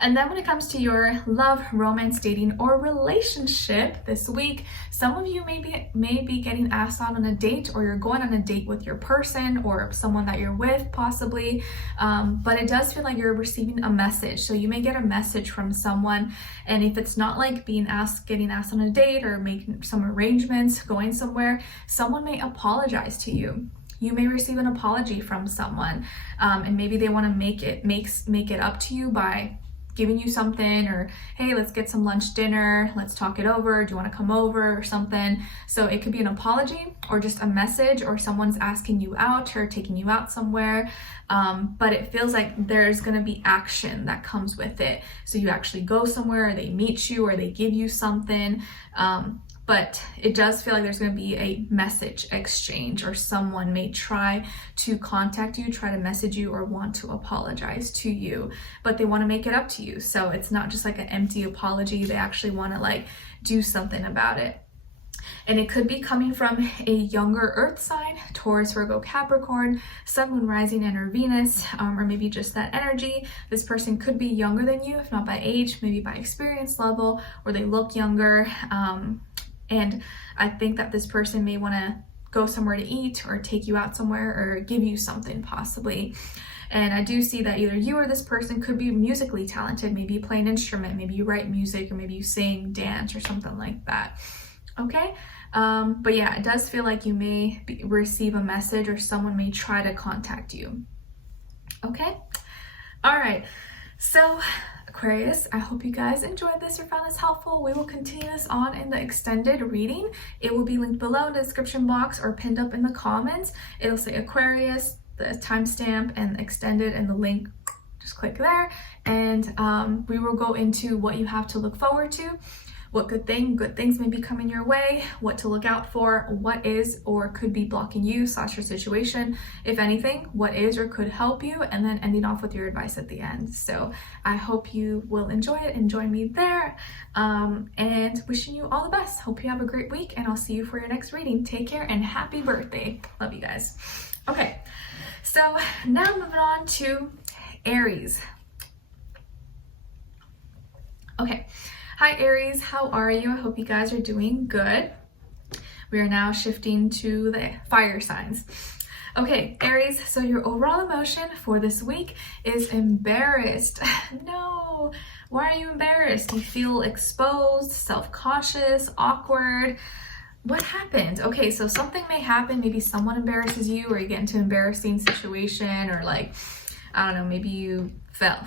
And then when it comes to your love, romance, dating, or relationship this week, some of you may be getting asked out on a date, or you're going on a date with your person or someone that you're with, possibly. But it does feel like you're receiving a message. So you may get a message from someone, and if it's not like getting asked on a date or making some arrangements, going somewhere, someone may apologize to you. You may receive an apology from someone, and maybe they want to make it up to you by giving you something, or hey, let's get some lunch, dinner, let's talk it over, do you want to come over, or something. So it could be an apology, or just a message, or someone's asking you out or taking you out somewhere. But it feels like there's going to be action that comes with it. So you actually go somewhere, or they meet you, or they give you something. But it does feel like there's going to be a message exchange, or someone may try to contact you, try to message you, or want to apologize to you, but they want to make it up to you. So it's not just like an empty apology. They actually want to like do something about it. And it could be coming from a younger earth sign, Taurus, Virgo, Capricorn, Sun, Moon, Rising, and or Venus, or maybe just that energy. This person could be younger than you, if not by age, maybe by experience level, or they look younger. And I think that this person may want to go somewhere to eat, or take you out somewhere, or give you something possibly. And I do see that either you or this person could be musically talented. Maybe you play an instrument, maybe you write music, or maybe you sing, dance, or something like that. Okay, but yeah, it does feel like you may receive a message, or someone may try to contact you. Okay, all right, so Aquarius, I hope you guys enjoyed this or found this helpful. We will continue this on in the extended reading. It will be linked below in the description box, or pinned up in the comments. It'll say Aquarius, the timestamp, and extended, and the link. Just click there, and we will go into what you have to look forward to, what good things may be coming your way, what to look out for, what is or could be blocking you / your situation, if anything, what is or could help you, and then ending off with your advice at the end. So I hope you will enjoy it and join me there, and wishing you all the best. Hope you have a great week, and I'll see you for your next reading. Take care and happy birthday. Love you guys. Okay, so now moving on to Aries. Okay. Hi Aries, how are you? I hope you guys are doing good. We are now shifting to the fire signs. Okay, Aries, so your overall emotion for this week is embarrassed. No, why are you embarrassed? You feel exposed, self-conscious, awkward. What happened? Okay, so something may happen. Maybe someone embarrasses you, or you get into an embarrassing situation, or like, I don't know, maybe you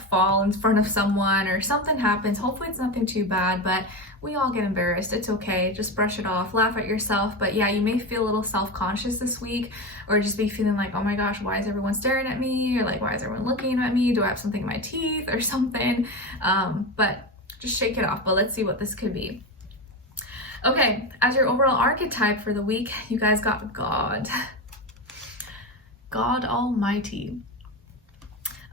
fall in front of someone, or something happens. Hopefully it's nothing too bad, but we all get embarrassed. It's okay. Just brush it off, laugh at yourself. But yeah, you may feel a little self-conscious this week, or just be feeling like, oh my gosh, why is everyone staring at me? Or like, why is everyone looking at me? Do I have something in my teeth or something? But just shake it off. But let's see what this could be. Okay, as your overall archetype for the week, you guys got God. God Almighty.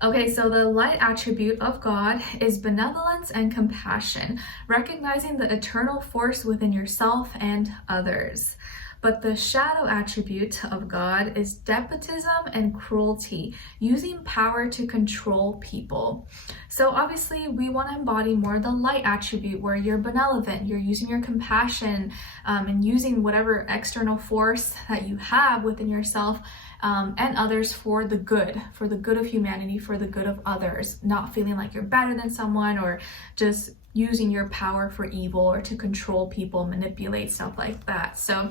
Okay, so the light attribute of God is benevolence and compassion, recognizing the eternal force within yourself and others. But the shadow attribute of God is despotism and cruelty, using power to control people. So obviously we want to embody more the light attribute where you're benevolent, you're using your compassion and using whatever external force that you have within yourself and others for the good of humanity, for the good of others, not feeling like you're better than someone or just using your power for evil or to control people, manipulate, stuff like that. So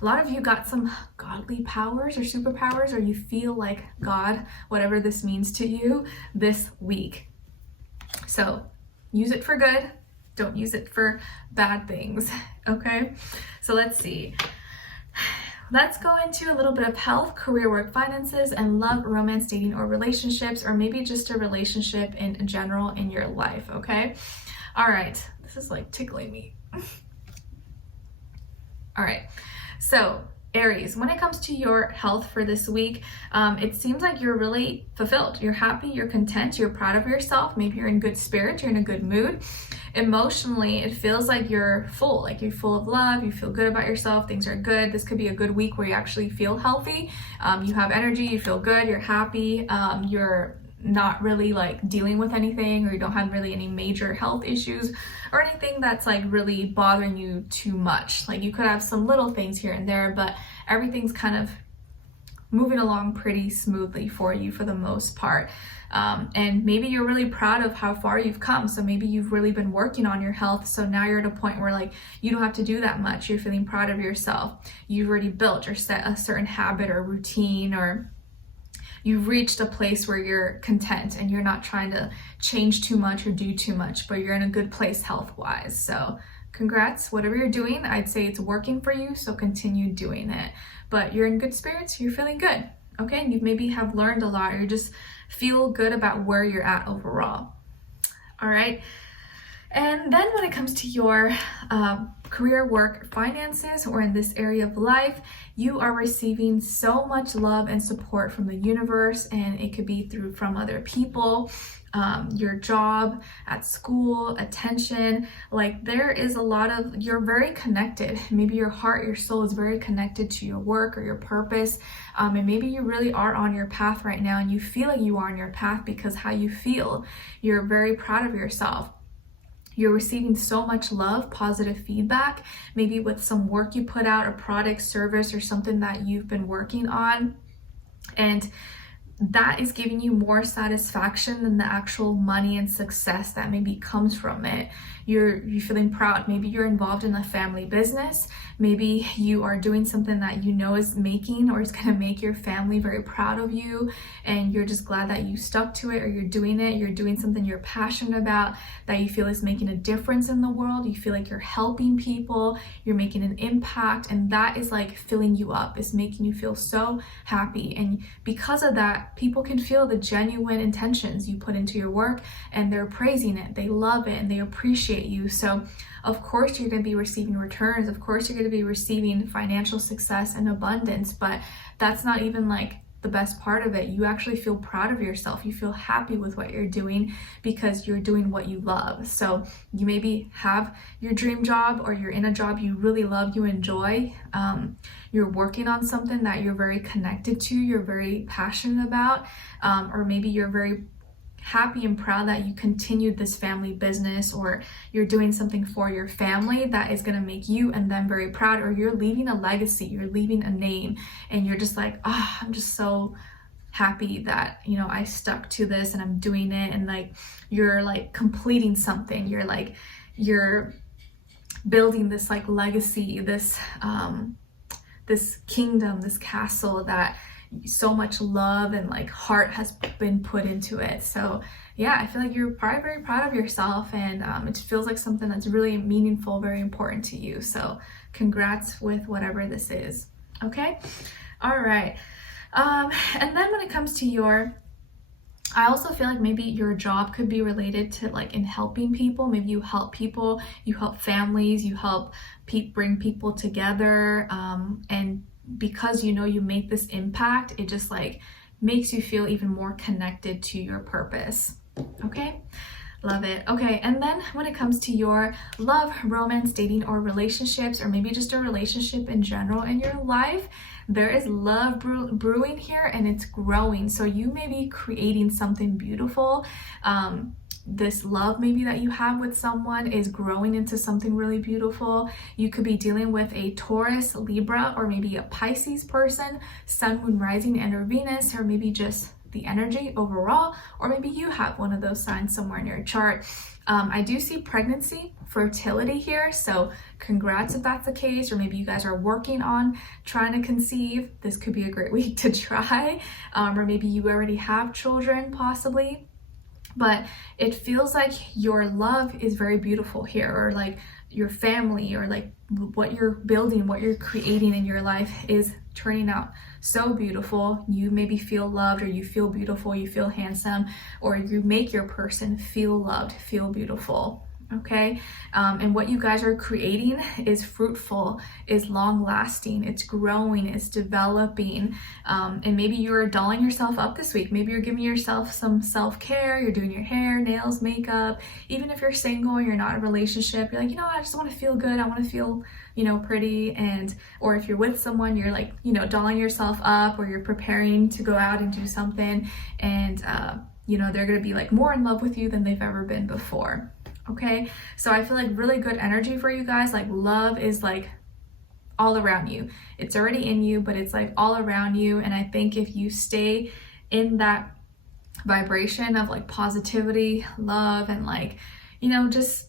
a lot of you got some godly powers or superpowers, or you feel like God, whatever this means to you this week. So use it for good. Don't use it for bad things. Okay. So let's see. Let's go into a little bit of health, career, work, finances, and love, romance, dating, or relationships, or maybe just a relationship in general in your life. Okay. All right. This is like tickling me. All right. So Aries, when it comes to your health for this week, it seems like you're really fulfilled. You're happy, you're content, you're proud of yourself. Maybe you're in good spirits, you're in a good mood. Emotionally, it feels like you're full of love, you feel good about yourself, things are good. This could be a good week where you actually feel healthy. You have energy, you feel good, you're happy, you're not really like dealing with anything, or you don't have really any major health issues or anything that's like really bothering you too much. Like you could have some little things here and there, but everything's kind of moving along pretty smoothly for you for the most part. And maybe you're really proud of how far you've come. So maybe you've really been working on your health. So now you're at a point where like you don't have to do that much. You're feeling proud of yourself. You've already built or set a certain habit or routine, or you've reached a place where you're content and you're not trying to change too much or do too much, but you're in a good place health-wise. So congrats, whatever you're doing, I'd say it's working for you, so continue doing it. But you're in good spirits, you're feeling good, okay? And you maybe have learned a lot, or you just feel good about where you're at overall. All right. And then when it comes to your career, work, finances, or in this area of life, you are receiving so much love and support from the universe, and it could be from other people, your job, at school, attention. Like there is a lot of, you're very connected. Maybe your heart, your soul is very connected to your work or your purpose. And maybe you really are on your path right now, and you feel like you are on your path because how you feel, you're very proud of yourself. You're receiving so much love, positive feedback, maybe with some work you put out, a product, service, or something that you've been working on. And that is giving you more satisfaction than the actual money and success that maybe comes from it. You're feeling proud. Maybe you're involved in a family business. Maybe you are doing something that you know is making or is going to make your family very proud of you, and you're just glad that you stuck to it, or you're doing something you're passionate about that you feel is making a difference in the world. You feel like you're helping people, you're making an impact, and that is like filling you up. It's making you feel so happy. And because of that, people can feel the genuine intentions you put into your work, and they're praising it, they love it, and they appreciate you. So of course you're going to be receiving returns. Of course you're going to be receiving financial success and abundance, but that's not even like the best part of it. You actually feel proud of yourself. You feel happy with what you're doing because you're doing what you love. So you maybe have your dream job, or you're in a job you really love, you enjoy. You're working on something that you're very connected to, you're very passionate about, or maybe you're very happy and proud that you continued this family business, or you're doing something for your family that is going to make you and them very proud, or you're leaving a legacy, you're leaving a name, and you're just like, oh, I'm just so happy that, you know, I stuck to this and I'm doing it. And like, you're like completing something, you're building this like legacy, this kingdom, this castle that so much love and like heart has been put into it. So yeah, I feel like you're probably very proud of yourself, and it feels like something that's really meaningful, very important to you. So congrats with whatever this is. Okay. All right. And then when it comes to I also feel like maybe your job could be related to like in helping people. Maybe you help people, you help families, you help bring people together, and because you know you make this impact, it just like makes you feel even more connected to your purpose. Okay, love it. Okay, and then when it comes to your love, romance, dating, or relationships, or maybe just a relationship in general in your life, there is love brewing here, and it's growing. So you may be creating something beautiful. This love maybe that you have with someone is growing into something really beautiful. You could be dealing with a Taurus, Libra, or maybe a Pisces person, Sun, Moon, Rising, and or Venus, or maybe just the energy overall, or maybe you have one of those signs somewhere in your chart. I do see pregnancy, fertility here, so congrats if that's the case, or maybe you guys are working on trying to conceive. This could be a great week to try, or maybe you already have children possibly. But it feels like your love is very beautiful here, or like your family, or like what you're building, what you're creating in your life is turning out so beautiful. You maybe feel loved, or you feel beautiful, you feel handsome, or you make your person feel loved, feel beautiful. Okay, and what you guys are creating is fruitful, is long lasting, it's growing, it's developing, and maybe you're dolling yourself up this week. Maybe you're giving yourself some self-care, you're doing your hair, nails, makeup. Even if you're single, you're not in a relationship, you're like, you know, I just want to feel good, I want to feel, you know, pretty. And or if you're with someone, you're like, you know, dolling yourself up, or you're preparing to go out and do something, and you know, they're gonna be like more in love with you than they've ever been before. Okay, so I feel like really good energy for you guys. Like love is like all around you. It's already in you, but it's like all around you. And I think if you stay in that vibration of like positivity, love, and like, you know, just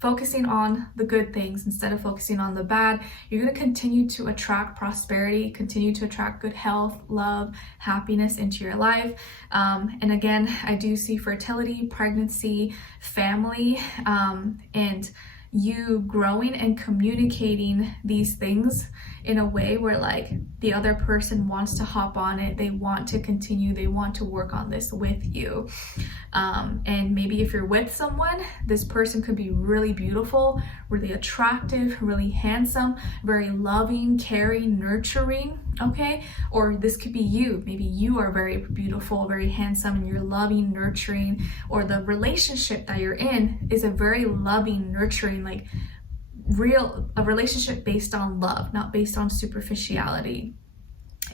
focusing on the good things instead of focusing on the bad, you're going to continue to attract prosperity, continue to attract good health, love, happiness into your life. And again, I do see fertility, pregnancy, family, and you growing and communicating these things in a way where like the other person wants to hop on it, they want to continue, they want to work on this with you. And maybe if you're with someone, this person could be really beautiful, really attractive, really handsome, very loving, caring, nurturing, okay? Or this could be you. Maybe you are very beautiful, very handsome, and you're loving, nurturing, or the relationship that you're in is a very loving, nurturing, like a relationship based on love, not based on superficiality.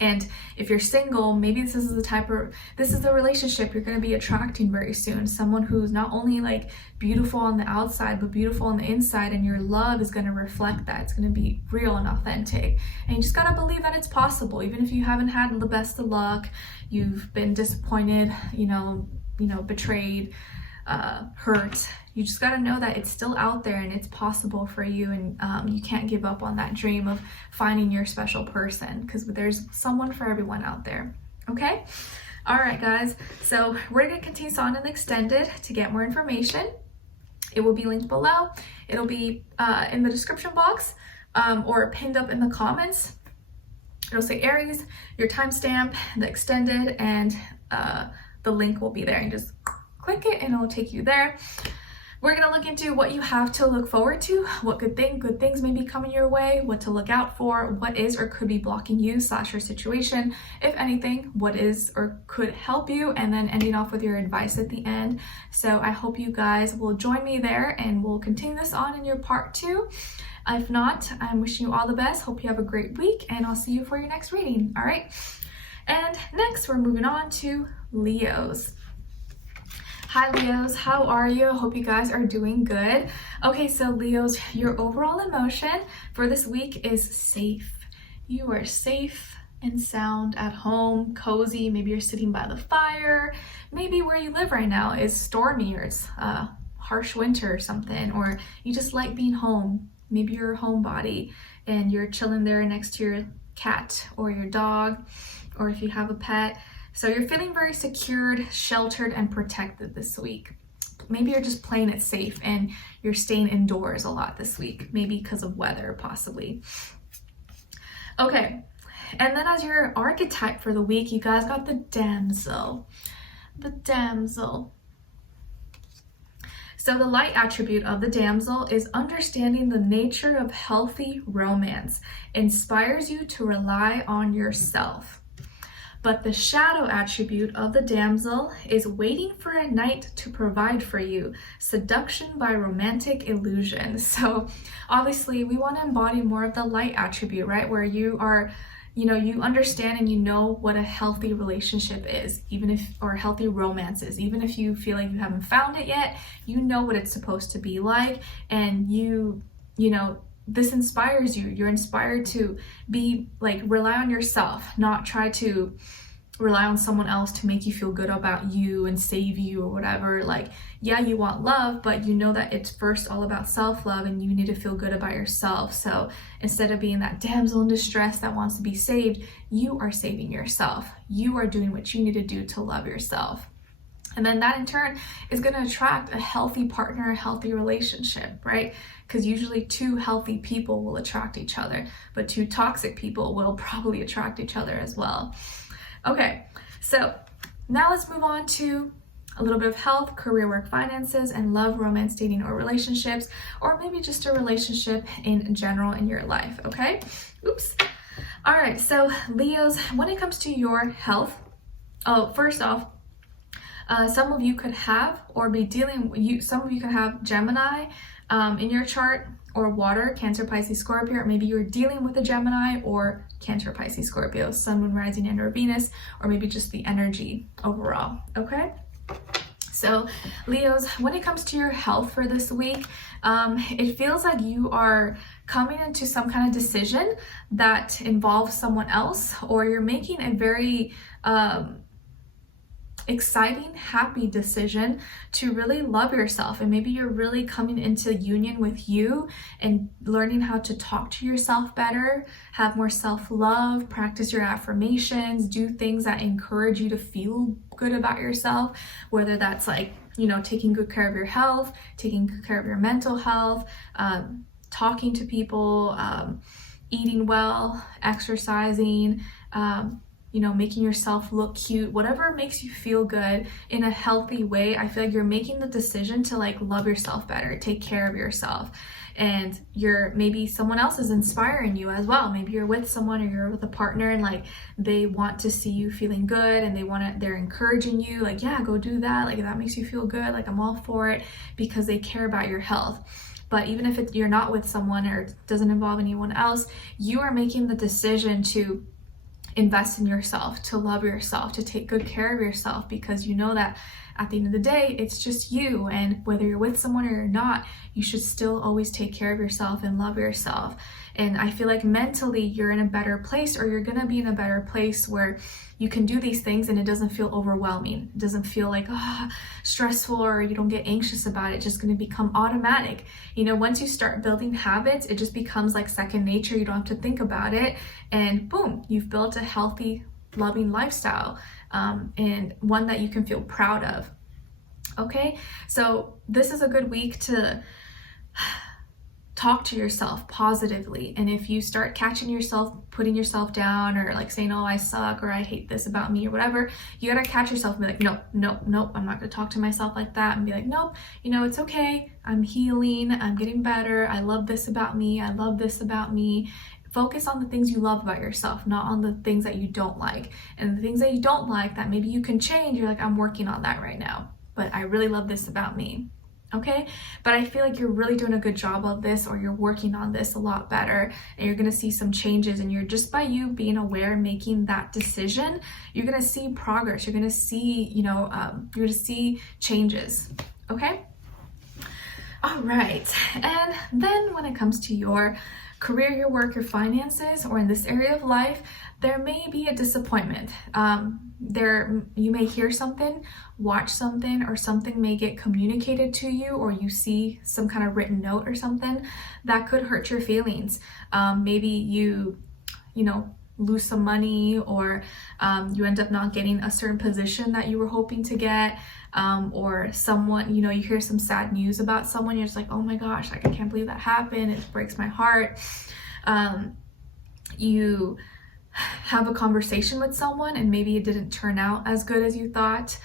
And if you're single, maybe this is the relationship you're going to be attracting very soon. Someone who's not only like beautiful on the outside, but beautiful on the inside, and your love is going to reflect that. It's going to be real and authentic. And you just got to believe that it's possible. Even if you haven't had the best of luck, you've been disappointed, you know, betrayed, hurt, you just got to know that it's still out there and it's possible for you. And you can't give up on that dream of finding your special person, because there's someone for everyone out there. Okay, all right guys, so we're going to continue on in the extended. To get more information, it will be linked below. It'll be in the description box, or pinned up in the comments. It'll say Aries, your timestamp, the extended, and the link will be there. And just click it and it will take you there. We're going to look into what you have to look forward to, what good things may be coming your way, what to look out for, what is or could be blocking you / your situation, if anything, what is or could help you, and then ending off with your advice at the end. So I hope you guys will join me there, and we'll continue this on in your part 2. If not, I'm wishing you all the best. Hope you have a great week, and I'll see you for your next reading. All right. And next, we're moving on to Leos. Hi Leos, how are you? Hope you guys are doing good. Okay, so Leos, your overall emotion for this week is safe. You are safe and sound at home, cozy. Maybe you're sitting by the fire. Maybe where you live right now is stormy, or it's harsh winter or something, or you just like being home. Maybe you're a homebody and you're chilling there next to your cat or your dog, or if you have a pet. So you're feeling very secured, sheltered, and protected this week. Maybe you're just playing it safe and you're staying indoors a lot this week, maybe because of weather, possibly. Okay, and then as your archetype for the week, you guys got the damsel. The damsel. So the light attribute of the damsel is understanding the nature of healthy romance, inspires you to rely on yourself. But the shadow attribute of the damsel is waiting for a knight to provide for you. Seduction by romantic illusion. So obviously we want to embody more of the light attribute, right? Where you are, you understand and you know what a healthy relationship is, or healthy romance is. Even if you feel like you haven't found it yet, you know what it's supposed to be like. And this inspires you. You're inspired to be like, rely on yourself, not try to rely on someone else to make you feel good about you and save you or whatever. Like, yeah, you want love, but you know that it's first all about self-love and you need to feel good about yourself. So instead of being that damsel in distress that wants to be saved, you are saving yourself. You are doing what you need to do to love yourself. And then that in turn is going to attract a healthy partner, a healthy relationship, right? Because usually two healthy people will attract each other, but two toxic people will probably attract each other as well. Okay, so now let's move on to a little bit of health, career, work, finances, and love, romance, dating, or relationships, or maybe just a relationship in general in your life, okay? Oops. All right, so Leos, when it comes to your health, first off, some of you could have or be dealing, some of you could have Gemini in your chart, or water, Cancer, Pisces, Scorpio, or maybe you're dealing with a Gemini or Cancer, Pisces, Scorpio, Sun, Moon, Rising, and or Venus, or maybe just the energy overall, okay? So Leos, when it comes to your health for this week, it feels like you are coming into some kind of decision that involves someone else, or you're making a very exciting, happy decision to really love yourself. And maybe you're really coming into union with you and learning how to talk to yourself better, have more self-love, practice your affirmations, do things that encourage you to feel good about yourself, whether that's like, taking good care of your health, taking good care of your mental health, talking to people, eating well, exercising, making yourself look cute, whatever makes you feel good in a healthy way. I feel like you're making the decision to like love yourself better, take care of yourself. And maybe someone else is inspiring you as well. Maybe you're with someone or you're with a partner and like they want to see you feeling good and they're encouraging you like, yeah, go do that. Like if that makes you feel good, like I'm all for it, because they care about your health. But even if you're not with someone or it doesn't involve anyone else, you are making the decision to invest in yourself, to love yourself, to take good care of yourself, because you know that at the end of the day, it's just you. And whether you're with someone or you're not, you should still always take care of yourself and love yourself. And I feel like mentally you're in a better place, or you're going to be in a better place where you can do these things and it doesn't feel overwhelming. It doesn't feel like stressful, or you don't get anxious about it. It's just going to become automatic. Once you start building habits, it just becomes like second nature. You don't have to think about it. And boom, you've built a healthy, loving lifestyle, and one that you can feel proud of. Okay, so this is a good week to talk to yourself positively. And if you start catching yourself putting yourself down, or like saying, oh, I suck, or I hate this about me, or whatever, you gotta catch yourself and be like, nope, I'm not gonna talk to myself like that, and be like, nope, it's okay, I'm healing, I'm getting better, I love this about me, I love this about me. Focus on the things you love about yourself, not on the things that you don't like. And the things that you don't like that maybe you can change, you're like, I'm working on that right now, but I really love this about me. Okay, but I feel like you're really doing a good job of this, or you're working on this a lot better, and you're going to see some changes. And you're just by you being aware, making that decision, you're going to see progress. You're going to see, you're going to see changes. Okay. All right. And then when it comes to your career, your work, your finances, or in this area of life, there may be a disappointment. You may hear something, watch something, or something may get communicated to you, or you see some kind of written note or something that could hurt your feelings. Maybe you lose some money, or you end up not getting a certain position that you were hoping to get, or someone, you hear some sad news about someone, you're just like, oh my gosh, like I can't believe that happened, it breaks my heart. You have a conversation with someone and maybe it didn't turn out as good as you thought.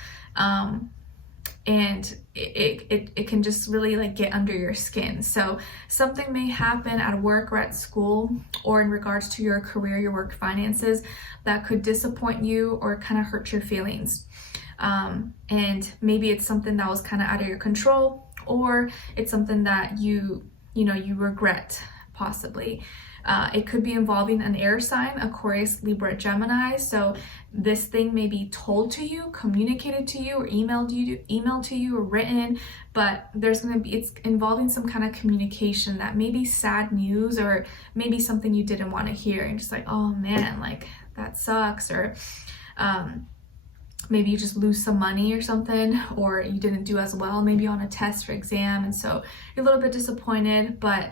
and it can just really like get under your skin. So something may happen at work or at school or in regards to your career, your work finances, that could disappoint you or kind of hurt your feelings. And maybe it's something that was kind of out of your control, or it's something that you regret possibly. It could be involving an air sign, Aquarius, Libra, Gemini. So this thing may be told to you, communicated to you, or emailed to you, or written, but it's involving some kind of communication that may be sad news, or maybe something you didn't want to hear, and just like, oh man, like that sucks, or maybe you just lose some money or something, or you didn't do as well maybe on a test or exam, and so you're a little bit disappointed. But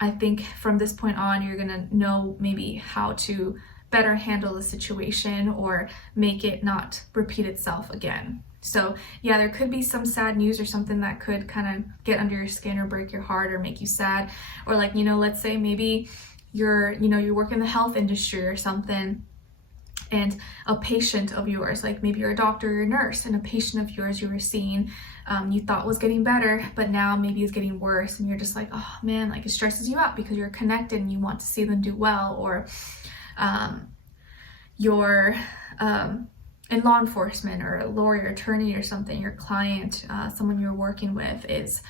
I think from this point on, you're gonna know maybe how to better handle the situation or make it not repeat itself again. So yeah, there could be some sad news or something that could kind of get under your skin or break your heart or make you sad. Or like, let's say maybe you work in the health industry or something, and a patient of yours, like maybe you're a doctor or a nurse, and a patient of yours you were seeing, you thought was getting better, but now maybe is getting worse, and you're just like, oh man, like it stresses you out because you're connected and you want to see them do well. Or you're in law enforcement, or a lawyer, attorney or something, your client, someone you're working with is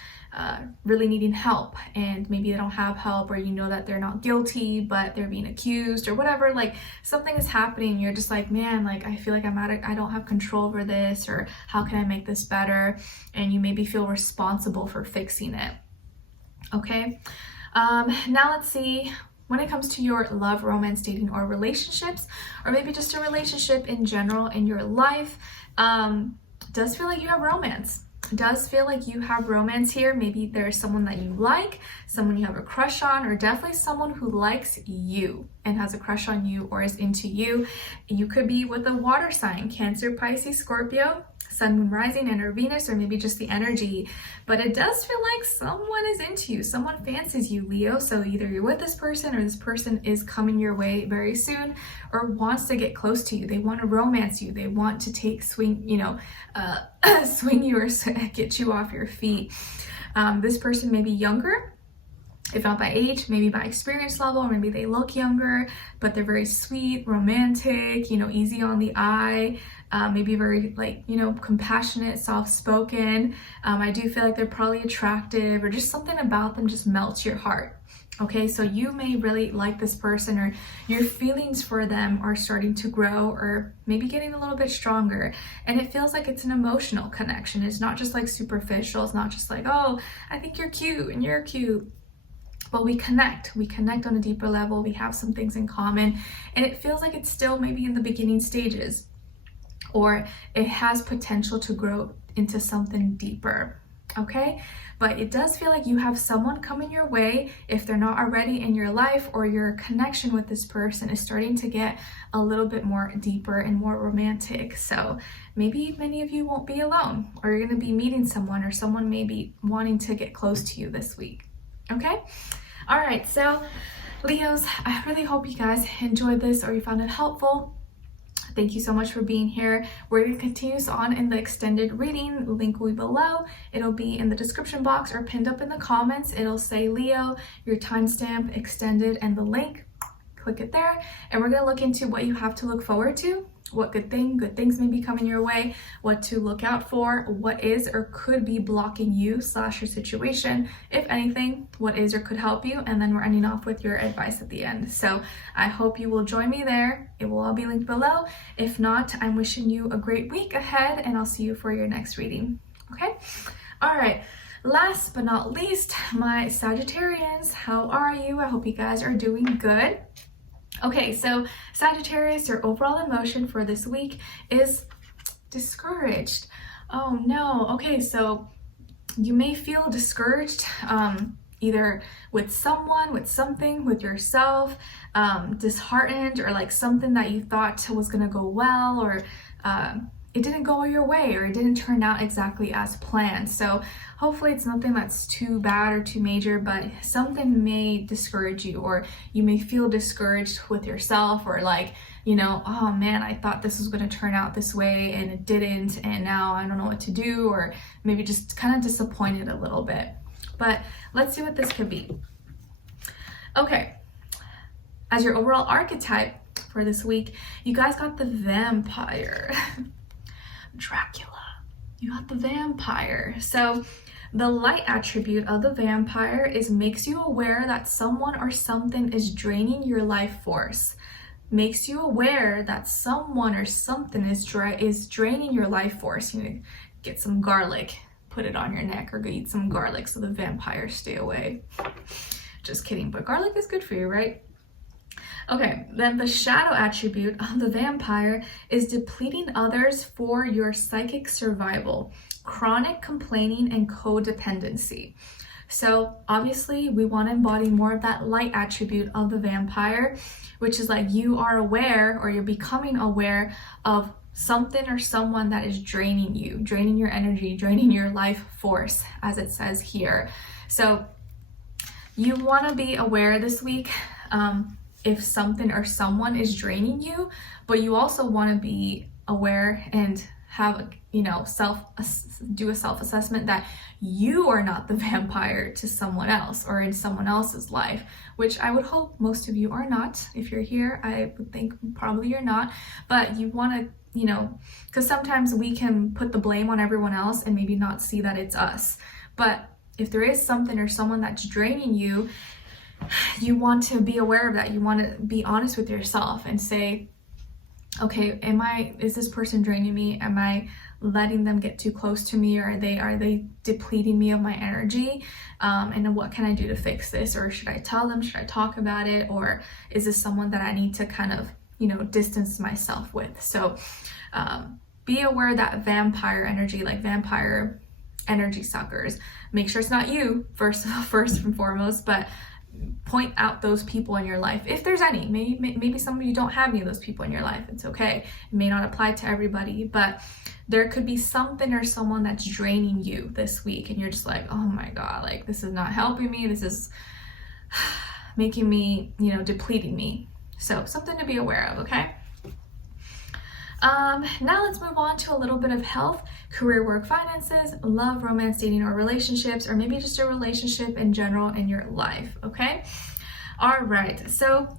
really needing help, and maybe they don't have help, or that they're not guilty but they're being accused or whatever. Like something is happening, you're just like, man, like I feel like I don't have control over this, or how can I make this better? And you maybe feel responsible for fixing it. Okay, now let's see, when it comes to your love, romance, dating, or relationships, or maybe just a relationship in general in your life, does feel like you have romance. Does feel like you have romance here. Maybe there's someone that you like, someone you have a crush on, or definitely someone who likes you and has a crush on you or is into you. You could be with a water sign, Cancer, Pisces, Scorpio, Sun, Moon, Rising, and or Venus, or maybe just the energy. But it does feel like someone is into you, someone fancies you, Leo. So either you're with this person, or this person is coming your way very soon, or wants to get close to you. They want to romance you. They want to swing you or get you off your feet. This person may be younger, if not by age, maybe by experience level, or maybe they look younger, but they're very sweet, romantic, easy on the eye, maybe very compassionate, soft-spoken. I do feel like they're probably attractive, or just something about them just melts your heart. Okay, so you may really like this person, or your feelings for them are starting to grow, or maybe getting a little bit stronger. And it feels like it's an emotional connection. It's not just like superficial. It's not just like, oh, I think you're cute and you're cute. But we connect on a deeper level. We have some things in common, and it feels like it's still maybe in the beginning stages, or it has potential to grow into something deeper. Okay, but it does feel like you have someone coming your way, if they're not already in your life, or your connection with this person is starting to get a little bit more deeper and more romantic. So maybe many of you won't be alone, or you're going to be meeting someone, or someone may be wanting to get close to you this week. Okay, all right, so Leos, I really hope you guys enjoyed this, or you found it helpful. Thank you so much for being here. We're going to continue on in the extended reading. The link will be below. It'll be in the description box or pinned up in the comments. It'll say Leo, your timestamp, extended, and the link. Click it there. And we're going to look into what you have to look forward to, what good things may be coming your way, what to look out for, what is or could be blocking you / your situation, if anything, what is or could help you, and then we're ending off with your advice at the end. So I hope you will join me there. It will all be linked below. If not, I'm wishing you a great week ahead, and I'll see you for your next reading. Okay? All right. Last but not least, my Sagittarians, how are you? I hope you guys are doing good. Okay, so Sagittarius, your overall emotion for this week is discouraged. Oh no. Okay, so you may feel discouraged, either with someone, with something, with yourself, disheartened, or like something that you thought was gonna go well, or it didn't go your way, or it didn't turn out exactly as planned. So hopefully it's nothing that's too bad or too major, but something may discourage you, or you may feel discouraged with yourself, or like, you know, oh man, I thought this was going to turn out this way and it didn't, and now I don't know what to do, or maybe just kind of disappointed a little bit. But let's see what this could be. Okay, as your overall archetype for this week, you guys got the vampire. Dracula. You got the vampire. So the light attribute of the vampire is makes you aware that someone or something is draining your life force. Makes you aware that someone or something is draining your life force. You know, get some garlic, put it on your neck, or go eat some garlic so the vampires stay away. Just kidding, but garlic is good for you, right? Okay, then the shadow attribute of the vampire is depleting others for your psychic survival, chronic complaining, and codependency. So obviously we want to embody more of that light attribute of the vampire, which is like you are aware, or you're becoming aware of something or someone that is draining you, draining your energy, draining your life force, as it says here. So you want to be aware this week if something or someone is draining you, but you also want to be aware and have, you know, do a self-assessment that you are not the vampire to someone else or in someone else's life, which I would hope most of you are not. If you're here, I would think probably you're not, but you want to, you know, because sometimes we can put the blame on everyone else and maybe not see that it's us. But if there is something or someone that's draining you, you want to be aware of that. You want to be honest with yourself and say, okay, is this person draining me? Am I letting them get too close to me? Or are they depleting me of my energy? And what can I do to fix this? Or should I tell them? Should I talk about it? Or is this someone that I need to kind of, you know, distance myself with? So be aware that vampire energy, like vampire energy suckers, make sure it's not you first and foremost, but point out those people in your life, if there's any. Maybe some of you don't have any of those people in your life. It's okay. It may not apply to everybody, but there could be something or someone that's draining you this week, and you're just like, oh my God, like this is not helping me. This is making me, you know, depleting me. So something to be aware of, okay? Now let's move on to a little bit of health, career, work, finances, love, romance, dating, or relationships, or maybe just a relationship in general in your life, okay? All right, so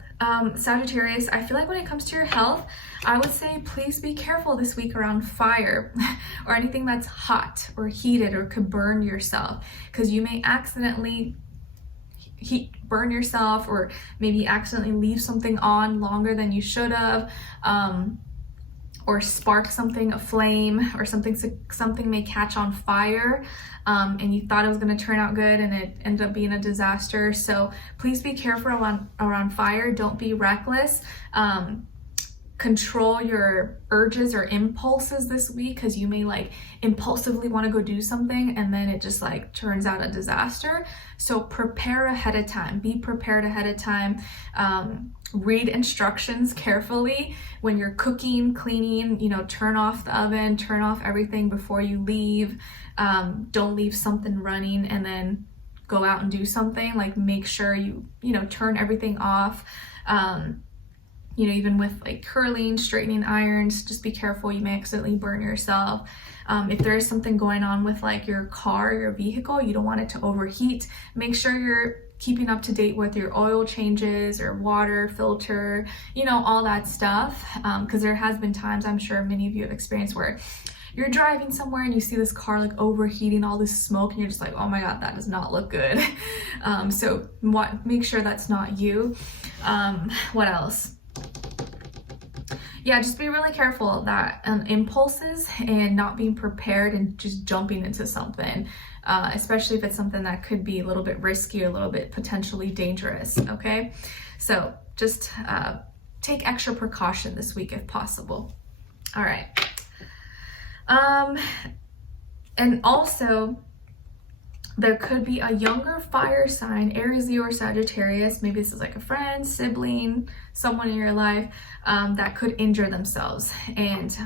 Sagittarius, I feel like when it comes to your health, I would say please be careful this week around fire or anything that's hot or heated or could burn yourself, because you may accidentally burn yourself, or maybe accidentally leave something on longer than you should have, or spark something, a flame, or something may catch on fire, and you thought it was going to turn out good and it ended up being a disaster. So please be careful around fire. Don't be reckless. Control your urges or impulses this week, because you may like impulsively want to go do something and then it just like turns out a disaster. So prepare ahead of time. Be prepared ahead of time. Read instructions carefully when you're cooking, cleaning, you know, turn off the oven, turn off everything before you leave. Don't leave something running and then go out and do something. Like make sure you know, turn everything off. You know, even with like curling, straightening irons, just be careful. You may accidentally burn yourself. If there is something going on with like your car, your vehicle, you don't want it to overheat. Make sure you're keeping up to date with your oil changes or water filter, you know, all that stuff. Because there has been times, I'm sure many of you have experienced, where you're driving somewhere and you see this car like overheating, all this smoke, and you're just like, oh my God, that does not look good. So make sure that's not you. What else? Yeah, just be really careful that impulses and not being prepared and just jumping into something, especially if it's something that could be a little bit risky or a little bit potentially dangerous, okay? So just take extra precaution this week if possible. All right. And also There could be a younger fire sign, Aries, Leo, or Sagittarius. Maybe this is like a friend, sibling, someone in your life that could injure themselves. And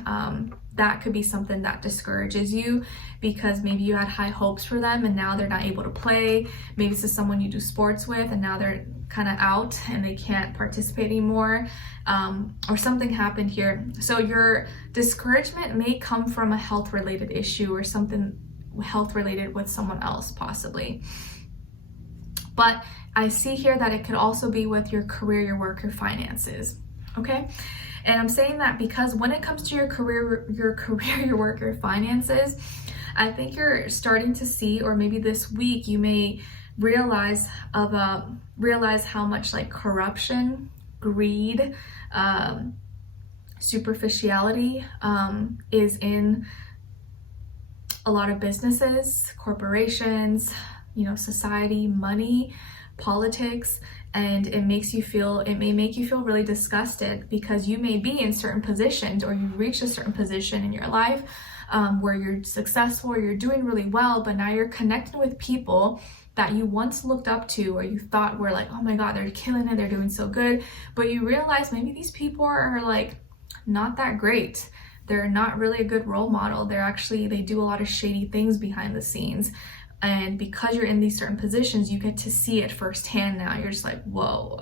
that could be something that discourages you because maybe you had high hopes for them and now they're not able to play. Maybe this is someone you do sports with and now they're kind of out and they can't participate anymore, or something happened here. So your discouragement may come from a health related issue or something health related with someone else possibly. But I see here that it could also be with your career, your work, your finances. Okay, and I'm saying that because when it comes to your career, your work, your finances, I think you're starting to see, or maybe this week you may realize how much like corruption, greed, superficiality is in a lot of businesses, corporations, you know, society, money, politics, and it may make you feel really disgusted because you may be in certain positions or you've reached a certain position in your life where you're successful or you're doing really well, but now you're connecting with people that you once looked up to or you thought were like, oh my God, they're killing it, they're doing so good, but you realize maybe these people are like not that great. They're not really a good role model. They do a lot of shady things behind the scenes. And because you're in these certain positions, you get to see it firsthand now. You're just like, whoa,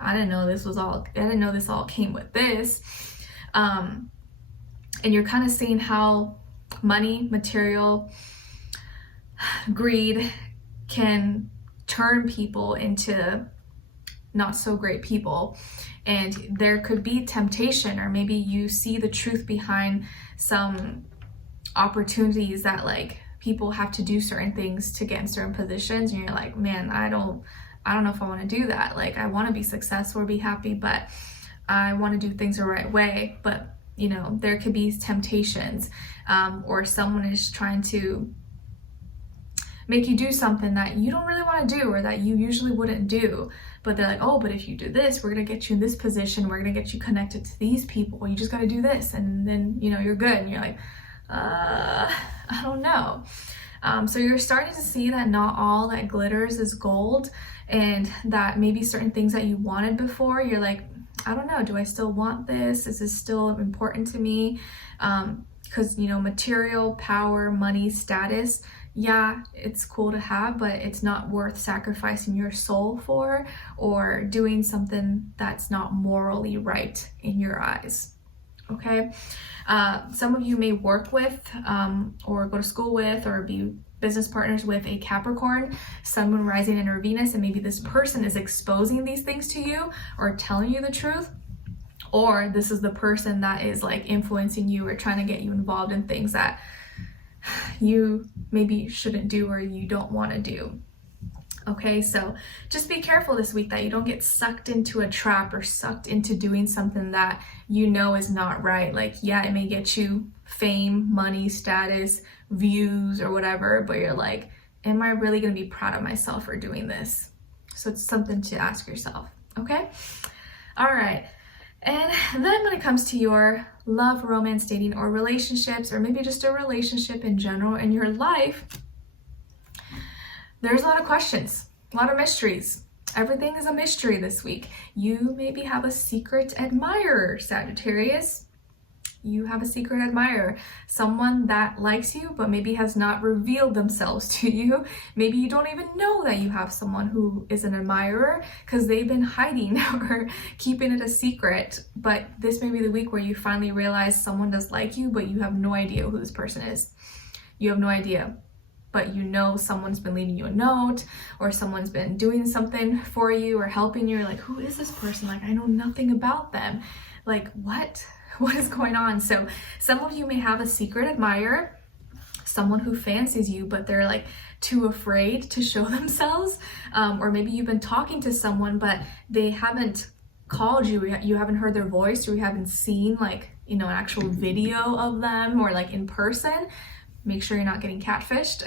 I didn't know this all came with this. And you're kind of seeing how money, material, greed can turn people into not so great people. And there could be temptation, or maybe you see the truth behind some opportunities that like people have to do certain things to get in certain positions, and you're like, man, I don't know if I want to do that. Like, I want to be successful or be happy, but I want to do things the right way. But you know, there could be temptations, or someone is trying to make you do something that you don't really want to do or that you usually wouldn't do, but they're like, oh, but if you do this, we're gonna get you in this position, we're gonna get you connected to these people, you just got to do this, and then you know you're good. And you're like, I don't know. So you're starting to see that not all that glitters is gold, and that maybe certain things that you wanted before, you're like, I don't know, do I still want this? Is this still important to me? Because you know, material, power, money, status, yeah, it's cool to have, but it's not worth sacrificing your soul for, or doing something that's not morally right in your eyes. Okay, some of you may work with or go to school with or be business partners with a Capricorn, Sun, Moon, Rising, and or Venus, and maybe this person is exposing these things to you or telling you the truth, or this is the person that is like influencing you or trying to get you involved in things that you maybe shouldn't do or you don't want to do. Okay, so just be careful this week that you don't get sucked into a trap or sucked into doing something that you know is not right. Like, yeah, it may get you fame, money, status, views, or whatever, but you're like, am I really going to be proud of myself for doing this? So it's something to ask yourself. Okay, all right. And then when it comes to your love, romance, dating, or relationships, or maybe just a relationship in general in your life, there's a lot of questions, a lot of mysteries. Everything is a mystery this week. You maybe have a secret admirer, Sagittarius. You have a secret admirer, someone that likes you but maybe has not revealed themselves to you. Maybe you don't even know that you have someone who is an admirer because they've been hiding or keeping it a secret. But this may be the week where you finally realize someone does like you, but you have no idea who this person is. You have no idea, but you know someone's been leaving you a note, or someone's been doing something for you or helping you. You're like, who is this person? Like, I know nothing about them. Like, what is going on? So some of you may have a secret admirer, someone who fancies you, but they're like too afraid to show themselves. Or maybe you've been talking to someone, but they haven't called you, you haven't heard their voice, or you haven't seen like, you know, an actual video of them or like in person, make sure you're not getting catfished.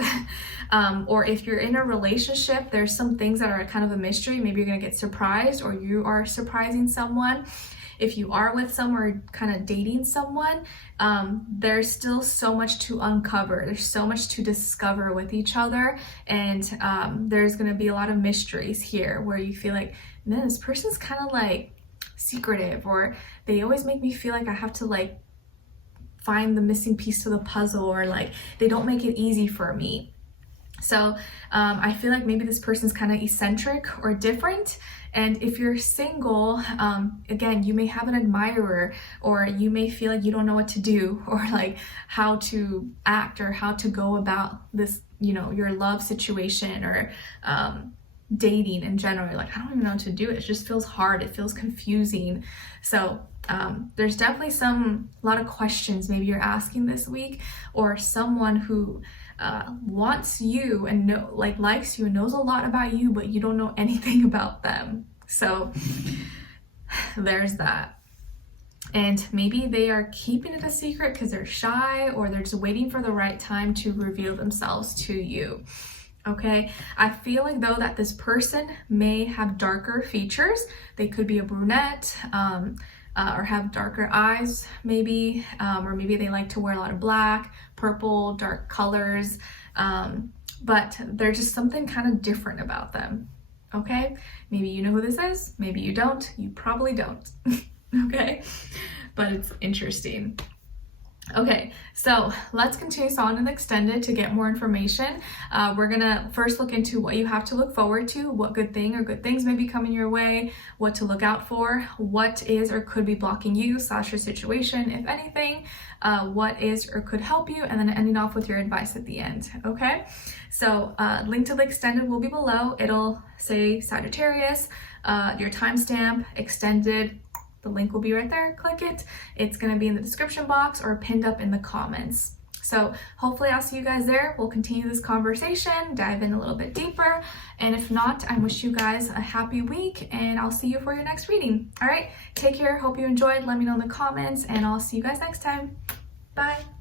Or if you're in a relationship, there's some things that are kind of a mystery. Maybe you're gonna get surprised, or you are surprising someone. If you are with someone or kind of dating someone, there's still so much to uncover. There's so much to discover with each other. And there's going to be a lot of mysteries here where you feel like, man, this person's kind of like secretive, or they always make me feel like I have to like find the missing piece to the puzzle, or like they don't make it easy for me. So I feel like maybe this person's kind of eccentric or different. And if you're single, again, you may have an admirer, or you may feel like you don't know what to do, or like how to act, or how to go about this, you know, your love situation, or dating in general. You're like, I don't even know what to do. It just feels hard. It feels confusing. So there's definitely a lot of questions maybe you're asking this week, or someone who wants you and likes you and knows a lot about you, but you don't know anything about them. So there's that. And maybe they are keeping it a secret because they're shy, or they're just waiting for the right time to reveal themselves to you. Okay, I feel like though that this person may have darker features. They could be a brunette, or have darker eyes maybe, or maybe they like to wear a lot of black, purple, dark colors, but there's just something kind of different about them. Okay, maybe you know who this is, maybe you don't, you probably don't. Okay, but it's interesting. Okay, so let's continue on in Extended to get more information. We're gonna first look into what you have to look forward to, what good thing or good things may be coming your way, what to look out for, what is or could be blocking you / your situation, if anything, what is or could help you, and then ending off with your advice at the end. Okay, so link to the Extended will be below. It'll say Sagittarius, your timestamp, Extended. The link will be right there. Click it. It's going to be in the description box or pinned up in the comments. So hopefully I'll see you guys there. We'll continue this conversation, dive in a little bit deeper. And if not, I wish you guys a happy week, and I'll see you for your next reading. All right, take care. Hope you enjoyed. Let me know in the comments, and I'll see you guys next time. Bye.